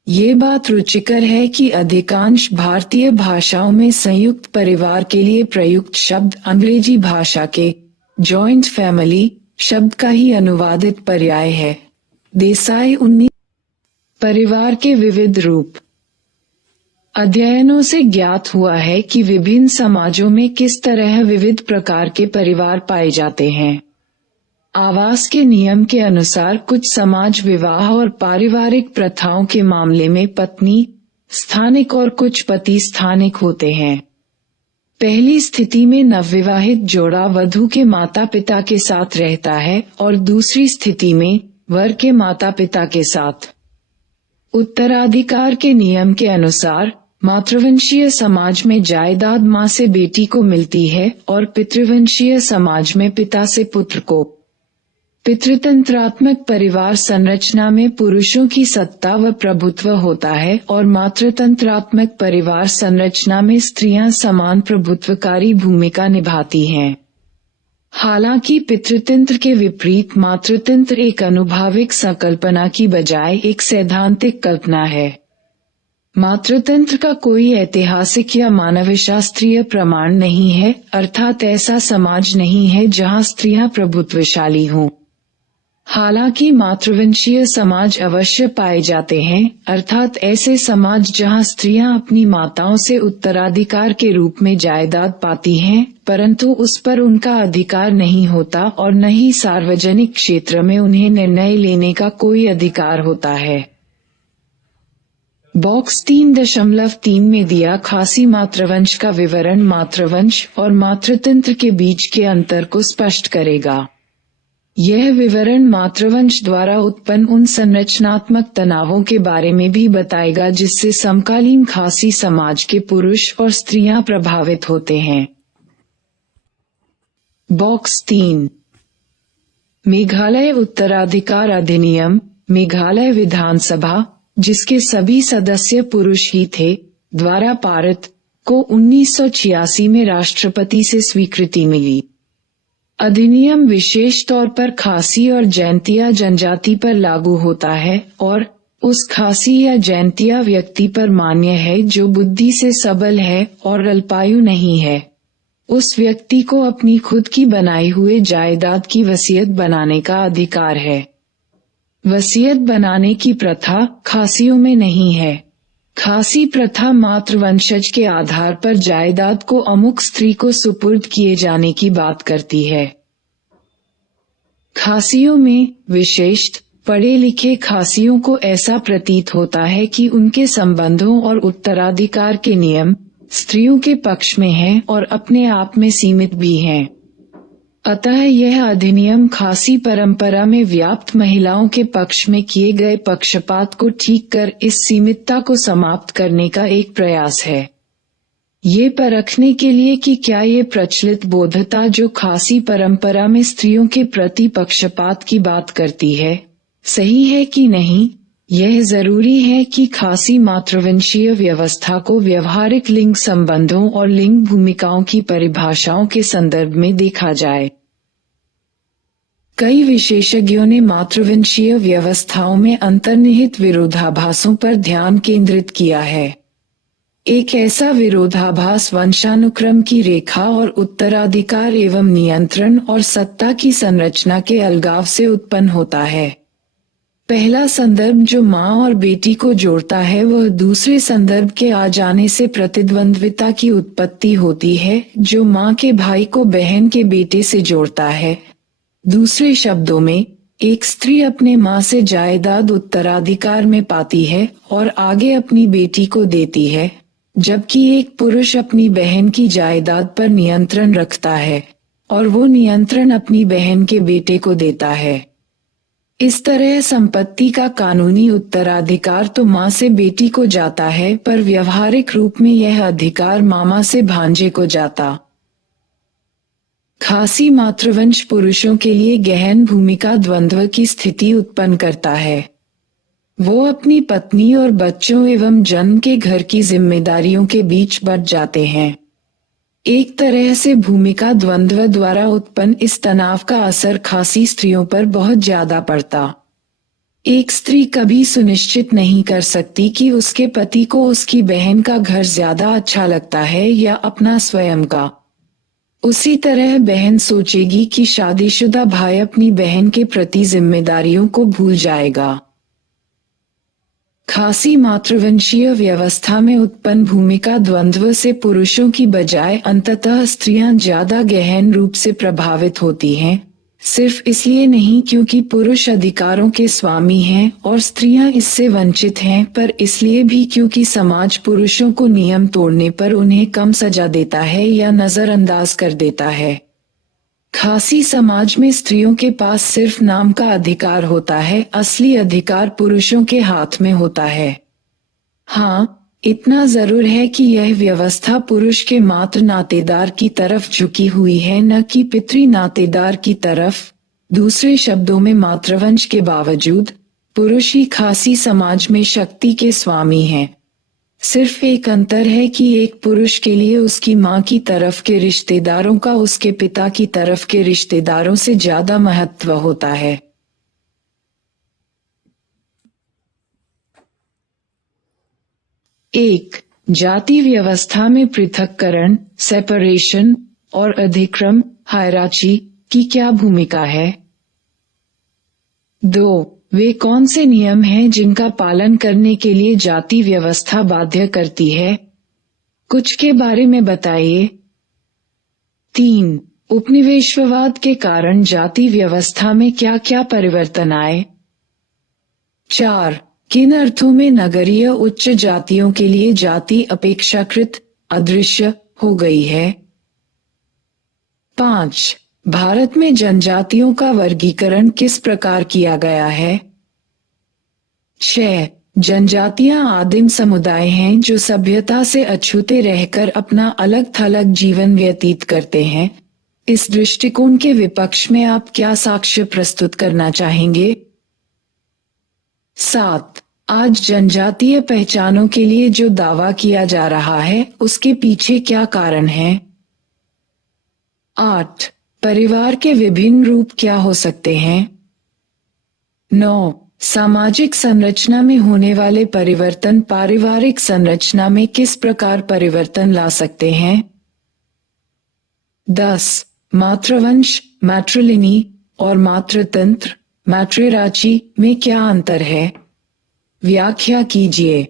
ये बात रुचिकर है कि अधिकांश भारतीय भाषाओं में संयुक्त परिवार के लिए प्रयुक्त शब्द अंग्रेजी भाषा के जॉइंट फैमिली शब्द का ही अनुवादित पर्याय है। देसाई 19 परिवार के विविध रूप। अध्ययनों से ज्ञात हुआ है कि विभिन्न समाजों में किस तरह विविध प्रकार के परिवार पाए जाते हैं। आवास के नियम के अनुसार कुछ समाज विवाह और पारिवारिक प्रथाओं के मामले में पत्नी स्थानिक और कुछ पति स्थानिक होते हैं। पहली स्थिति में नवविवाहित जोड़ा वधू के माता पिता के साथ रहता है और दूसरी स्थिति में वर के माता पिता के साथ। उत्तराधिकार के नियम के अनुसार मातृवंशीय समाज में जायदाद मां से बेटी को मिलती है और पितृवंशीय समाज में पिता से पुत्र को। पितृतंत्रात्मक परिवार संरचना में पुरुषों की सत्ता व प्रभुत्व होता है और मातृतंत्रात्मक परिवार संरचना में स्त्रियां समान प्रभुत्वकारी भूमिका निभाती हैं। हालांकि पितृतंत्र के विपरीत मातृतंत्र एक अनुभाविक संकल्पना की बजाय एक सैद्धांतिक कल्पना है। मातृतंत्र का कोई ऐतिहासिक या मानवशास्त्रीय प्रमाण नहीं है, अर्थात ऐसा समाज नहीं है जहां स्त्रियां प्रभुत्वशाली हों। हालांकि मातृवंशीय समाज अवश्य पाए जाते हैं, अर्थात ऐसे समाज जहां स्त्रियां अपनी माताओं से उत्तराधिकार के रूप में जायदाद पाती हैं, परंतु उस पर उनका अधिकार नहीं होता और न ही सार्वजनिक क्षेत्र में उन्हें निर्णय लेने का कोई अधिकार होता है। बॉक्स 3.3 में दिया खासी मातृवंश का विवरण मातृवंश और मातृतंत्र के बीच के अंतर को स्पष्ट करेगा। यह विवरण मातृवंश द्वारा उत्पन्न उन संरचनात्मक तनावों के बारे में भी बताएगा जिससे समकालीन खासी समाज के पुरुष और स्त्रियां प्रभावित होते हैं। बॉक्स 3 मेघालय उत्तराधिकार अधिनियम। मेघालय विधानसभा, जिसके सभी सदस्य पुरुष ही थे, द्वारा पारित को 1986 में राष्ट्रपति से स्वीकृति मिली। अधिनियम विशेष तौर पर खासी और जैंतिया जनजाति पर लागू होता है और उस खासी या जैंतिया व्यक्ति पर मान्य है जो बुद्धि से सबल है और अल्पायु नहीं है। उस व्यक्ति को अपनी खुद की बनाई हुई जायदाद की वसीयत बनाने का अधिकार है। वसीयत बनाने की प्रथा खासियों में नहीं है। खासी प्रथा मातृवंशज के आधार पर जायदाद को अमुक स्त्री को सुपुर्द किए जाने की बात करती है। खासियों में विशेषत पढ़े लिखे खासियों को ऐसा प्रतीत होता है कि उनके संबंधों और उत्तराधिकार के नियम स्त्रियों के पक्ष में हैं और अपने आप में सीमित भी हैं। अतः यह अधिनियम खासी परंपरा में व्याप्त महिलाओं के पक्ष में किए गए पक्षपात को ठीक कर इस सीमितता को समाप्त करने का एक प्रयास है। ये परखने के लिए कि क्या ये प्रचलित बोधता जो खासी परंपरा में स्त्रियों के प्रति पक्षपात की बात करती है, सही है कि नहीं, यह जरूरी है कि खासी मातृवंशीय व्यवस्था को व्यवहारिक लिंग संबंधों और लिंग भूमिकाओं की परिभाषाओं के संदर्भ में देखा जाए। कई विशेषज्ञों ने मातृवंशीय व्यवस्थाओं में अंतर्निहित विरोधाभासों पर ध्यान केंद्रित किया है। एक ऐसा विरोधाभास वंशानुक्रम की रेखा और उत्तराधिकार एवं नियंत्रण और सत्ता की संरचना के अलगाव से उत्पन्न होता है। पहला संदर्भ जो माँ और बेटी को जोड़ता है वह दूसरे संदर्भ के आ जाने से प्रतिद्वंद्विता की उत्पत्ति होती है, जो माँ के भाई को बहन के बेटे से जोड़ता है। दूसरे शब्दों में, एक स्त्री अपने माँ से जायदाद उत्तराधिकार में पाती है और आगे अपनी बेटी को देती है, जबकि एक पुरुष अपनी बहन की जायदाद पर नियंत्रण रखता है और वो नियंत्रण अपनी बहन के बेटे को देता है। इस तरह संपत्ति का कानूनी उत्तराधिकार तो माँ से बेटी को जाता है, पर व्यवहारिक रूप में यह अधिकार मामा से भांजे को जाता। खासी मातृवंश पुरुषों के लिए गहन भूमिका द्वंद्व की स्थिति उत्पन्न करता है। वो अपनी पत्नी और बच्चों एवं जन्म के घर की जिम्मेदारियों के बीच बंट जाते हैं। एक तरह से भूमिका द्वंद्व द्वारा उत्पन्न इस तनाव का असर खासी स्त्रियों पर बहुत ज्यादा पड़ता। एक स्त्री कभी सुनिश्चित नहीं कर सकती कि उसके पति को उसकी बहन का घर ज्यादा अच्छा लगता है या अपना स्वयं का। उसी तरह बहन सोचेगी कि शादीशुदा भाई अपनी बहन के प्रति जिम्मेदारियों को भूल जाएगा। खासी मातृवंशीय व्यवस्था में उत्पन्न भूमिका द्वंद्व से पुरुषों की बजाय अंततः स्त्रियां ज्यादा गहन रूप से प्रभावित होती हैं, सिर्फ इसलिए नहीं क्योंकि पुरुष अधिकारों के स्वामी हैं और स्त्रियां इससे वंचित हैं, पर इसलिए भी क्योंकि समाज पुरुषों को नियम तोड़ने पर उन्हें कम सजा देता है या नजरअंदाज कर देता है। खासी समाज में स्त्रियों के पास सिर्फ नाम का अधिकार होता है, असली अधिकार पुरुषों के हाथ में होता है। हाँ, इतना जरूर है कि यह व्यवस्था पुरुष के मात्र नातेदार की तरफ झुकी हुई है, न कि पितृ नातेदार की तरफ। दूसरे शब्दों में, मातृवंश के बावजूद पुरुष ही खासी समाज में शक्ति के स्वामी हैं। सिर्फ एक अंतर है कि एक पुरुष के लिए उसकी माँ की तरफ के रिश्तेदारों का उसके पिता की तरफ के रिश्तेदारों से ज्यादा महत्व होता है। 1. जाति व्यवस्था में पृथक्करण, सेपरेशन और अधिक्रम, हायरार्ची की क्या भूमिका है? 2. वे कौन से नियम हैं जिनका पालन करने के लिए जाति व्यवस्था बाध्य करती है? कुछ के बारे में बताइए। 3. उपनिवेशवाद के कारण जाति व्यवस्था में क्या क्या परिवर्तन आए? 4. किन अर्थों में नगरीय उच्च जातियों के लिए जाति अपेक्षाकृत अदृश्य हो गई है? 5. भारत में जनजातियों का वर्गीकरण किस प्रकार किया गया है? 6. जनजातियां आदिम समुदाय हैं जो सभ्यता से अछूते रहकर अपना अलग थलग जीवन व्यतीत करते हैं। इस दृष्टिकोण के विपक्ष में आप क्या साक्ष्य प्रस्तुत करना चाहेंगे? 7. आज जनजातीय पहचानों के लिए जो दावा किया जा रहा है उसके पीछे क्या कारण है? 8. परिवार के विभिन्न रूप क्या हो सकते हैं? 9. सामाजिक संरचना में होने वाले परिवर्तन पारिवारिक संरचना में किस प्रकार परिवर्तन ला सकते हैं? 10. मातृवंश, मैट्रिलिनी और मातृतंत्र, मैट्रिराची में क्या अंतर है? व्याख्या कीजिए।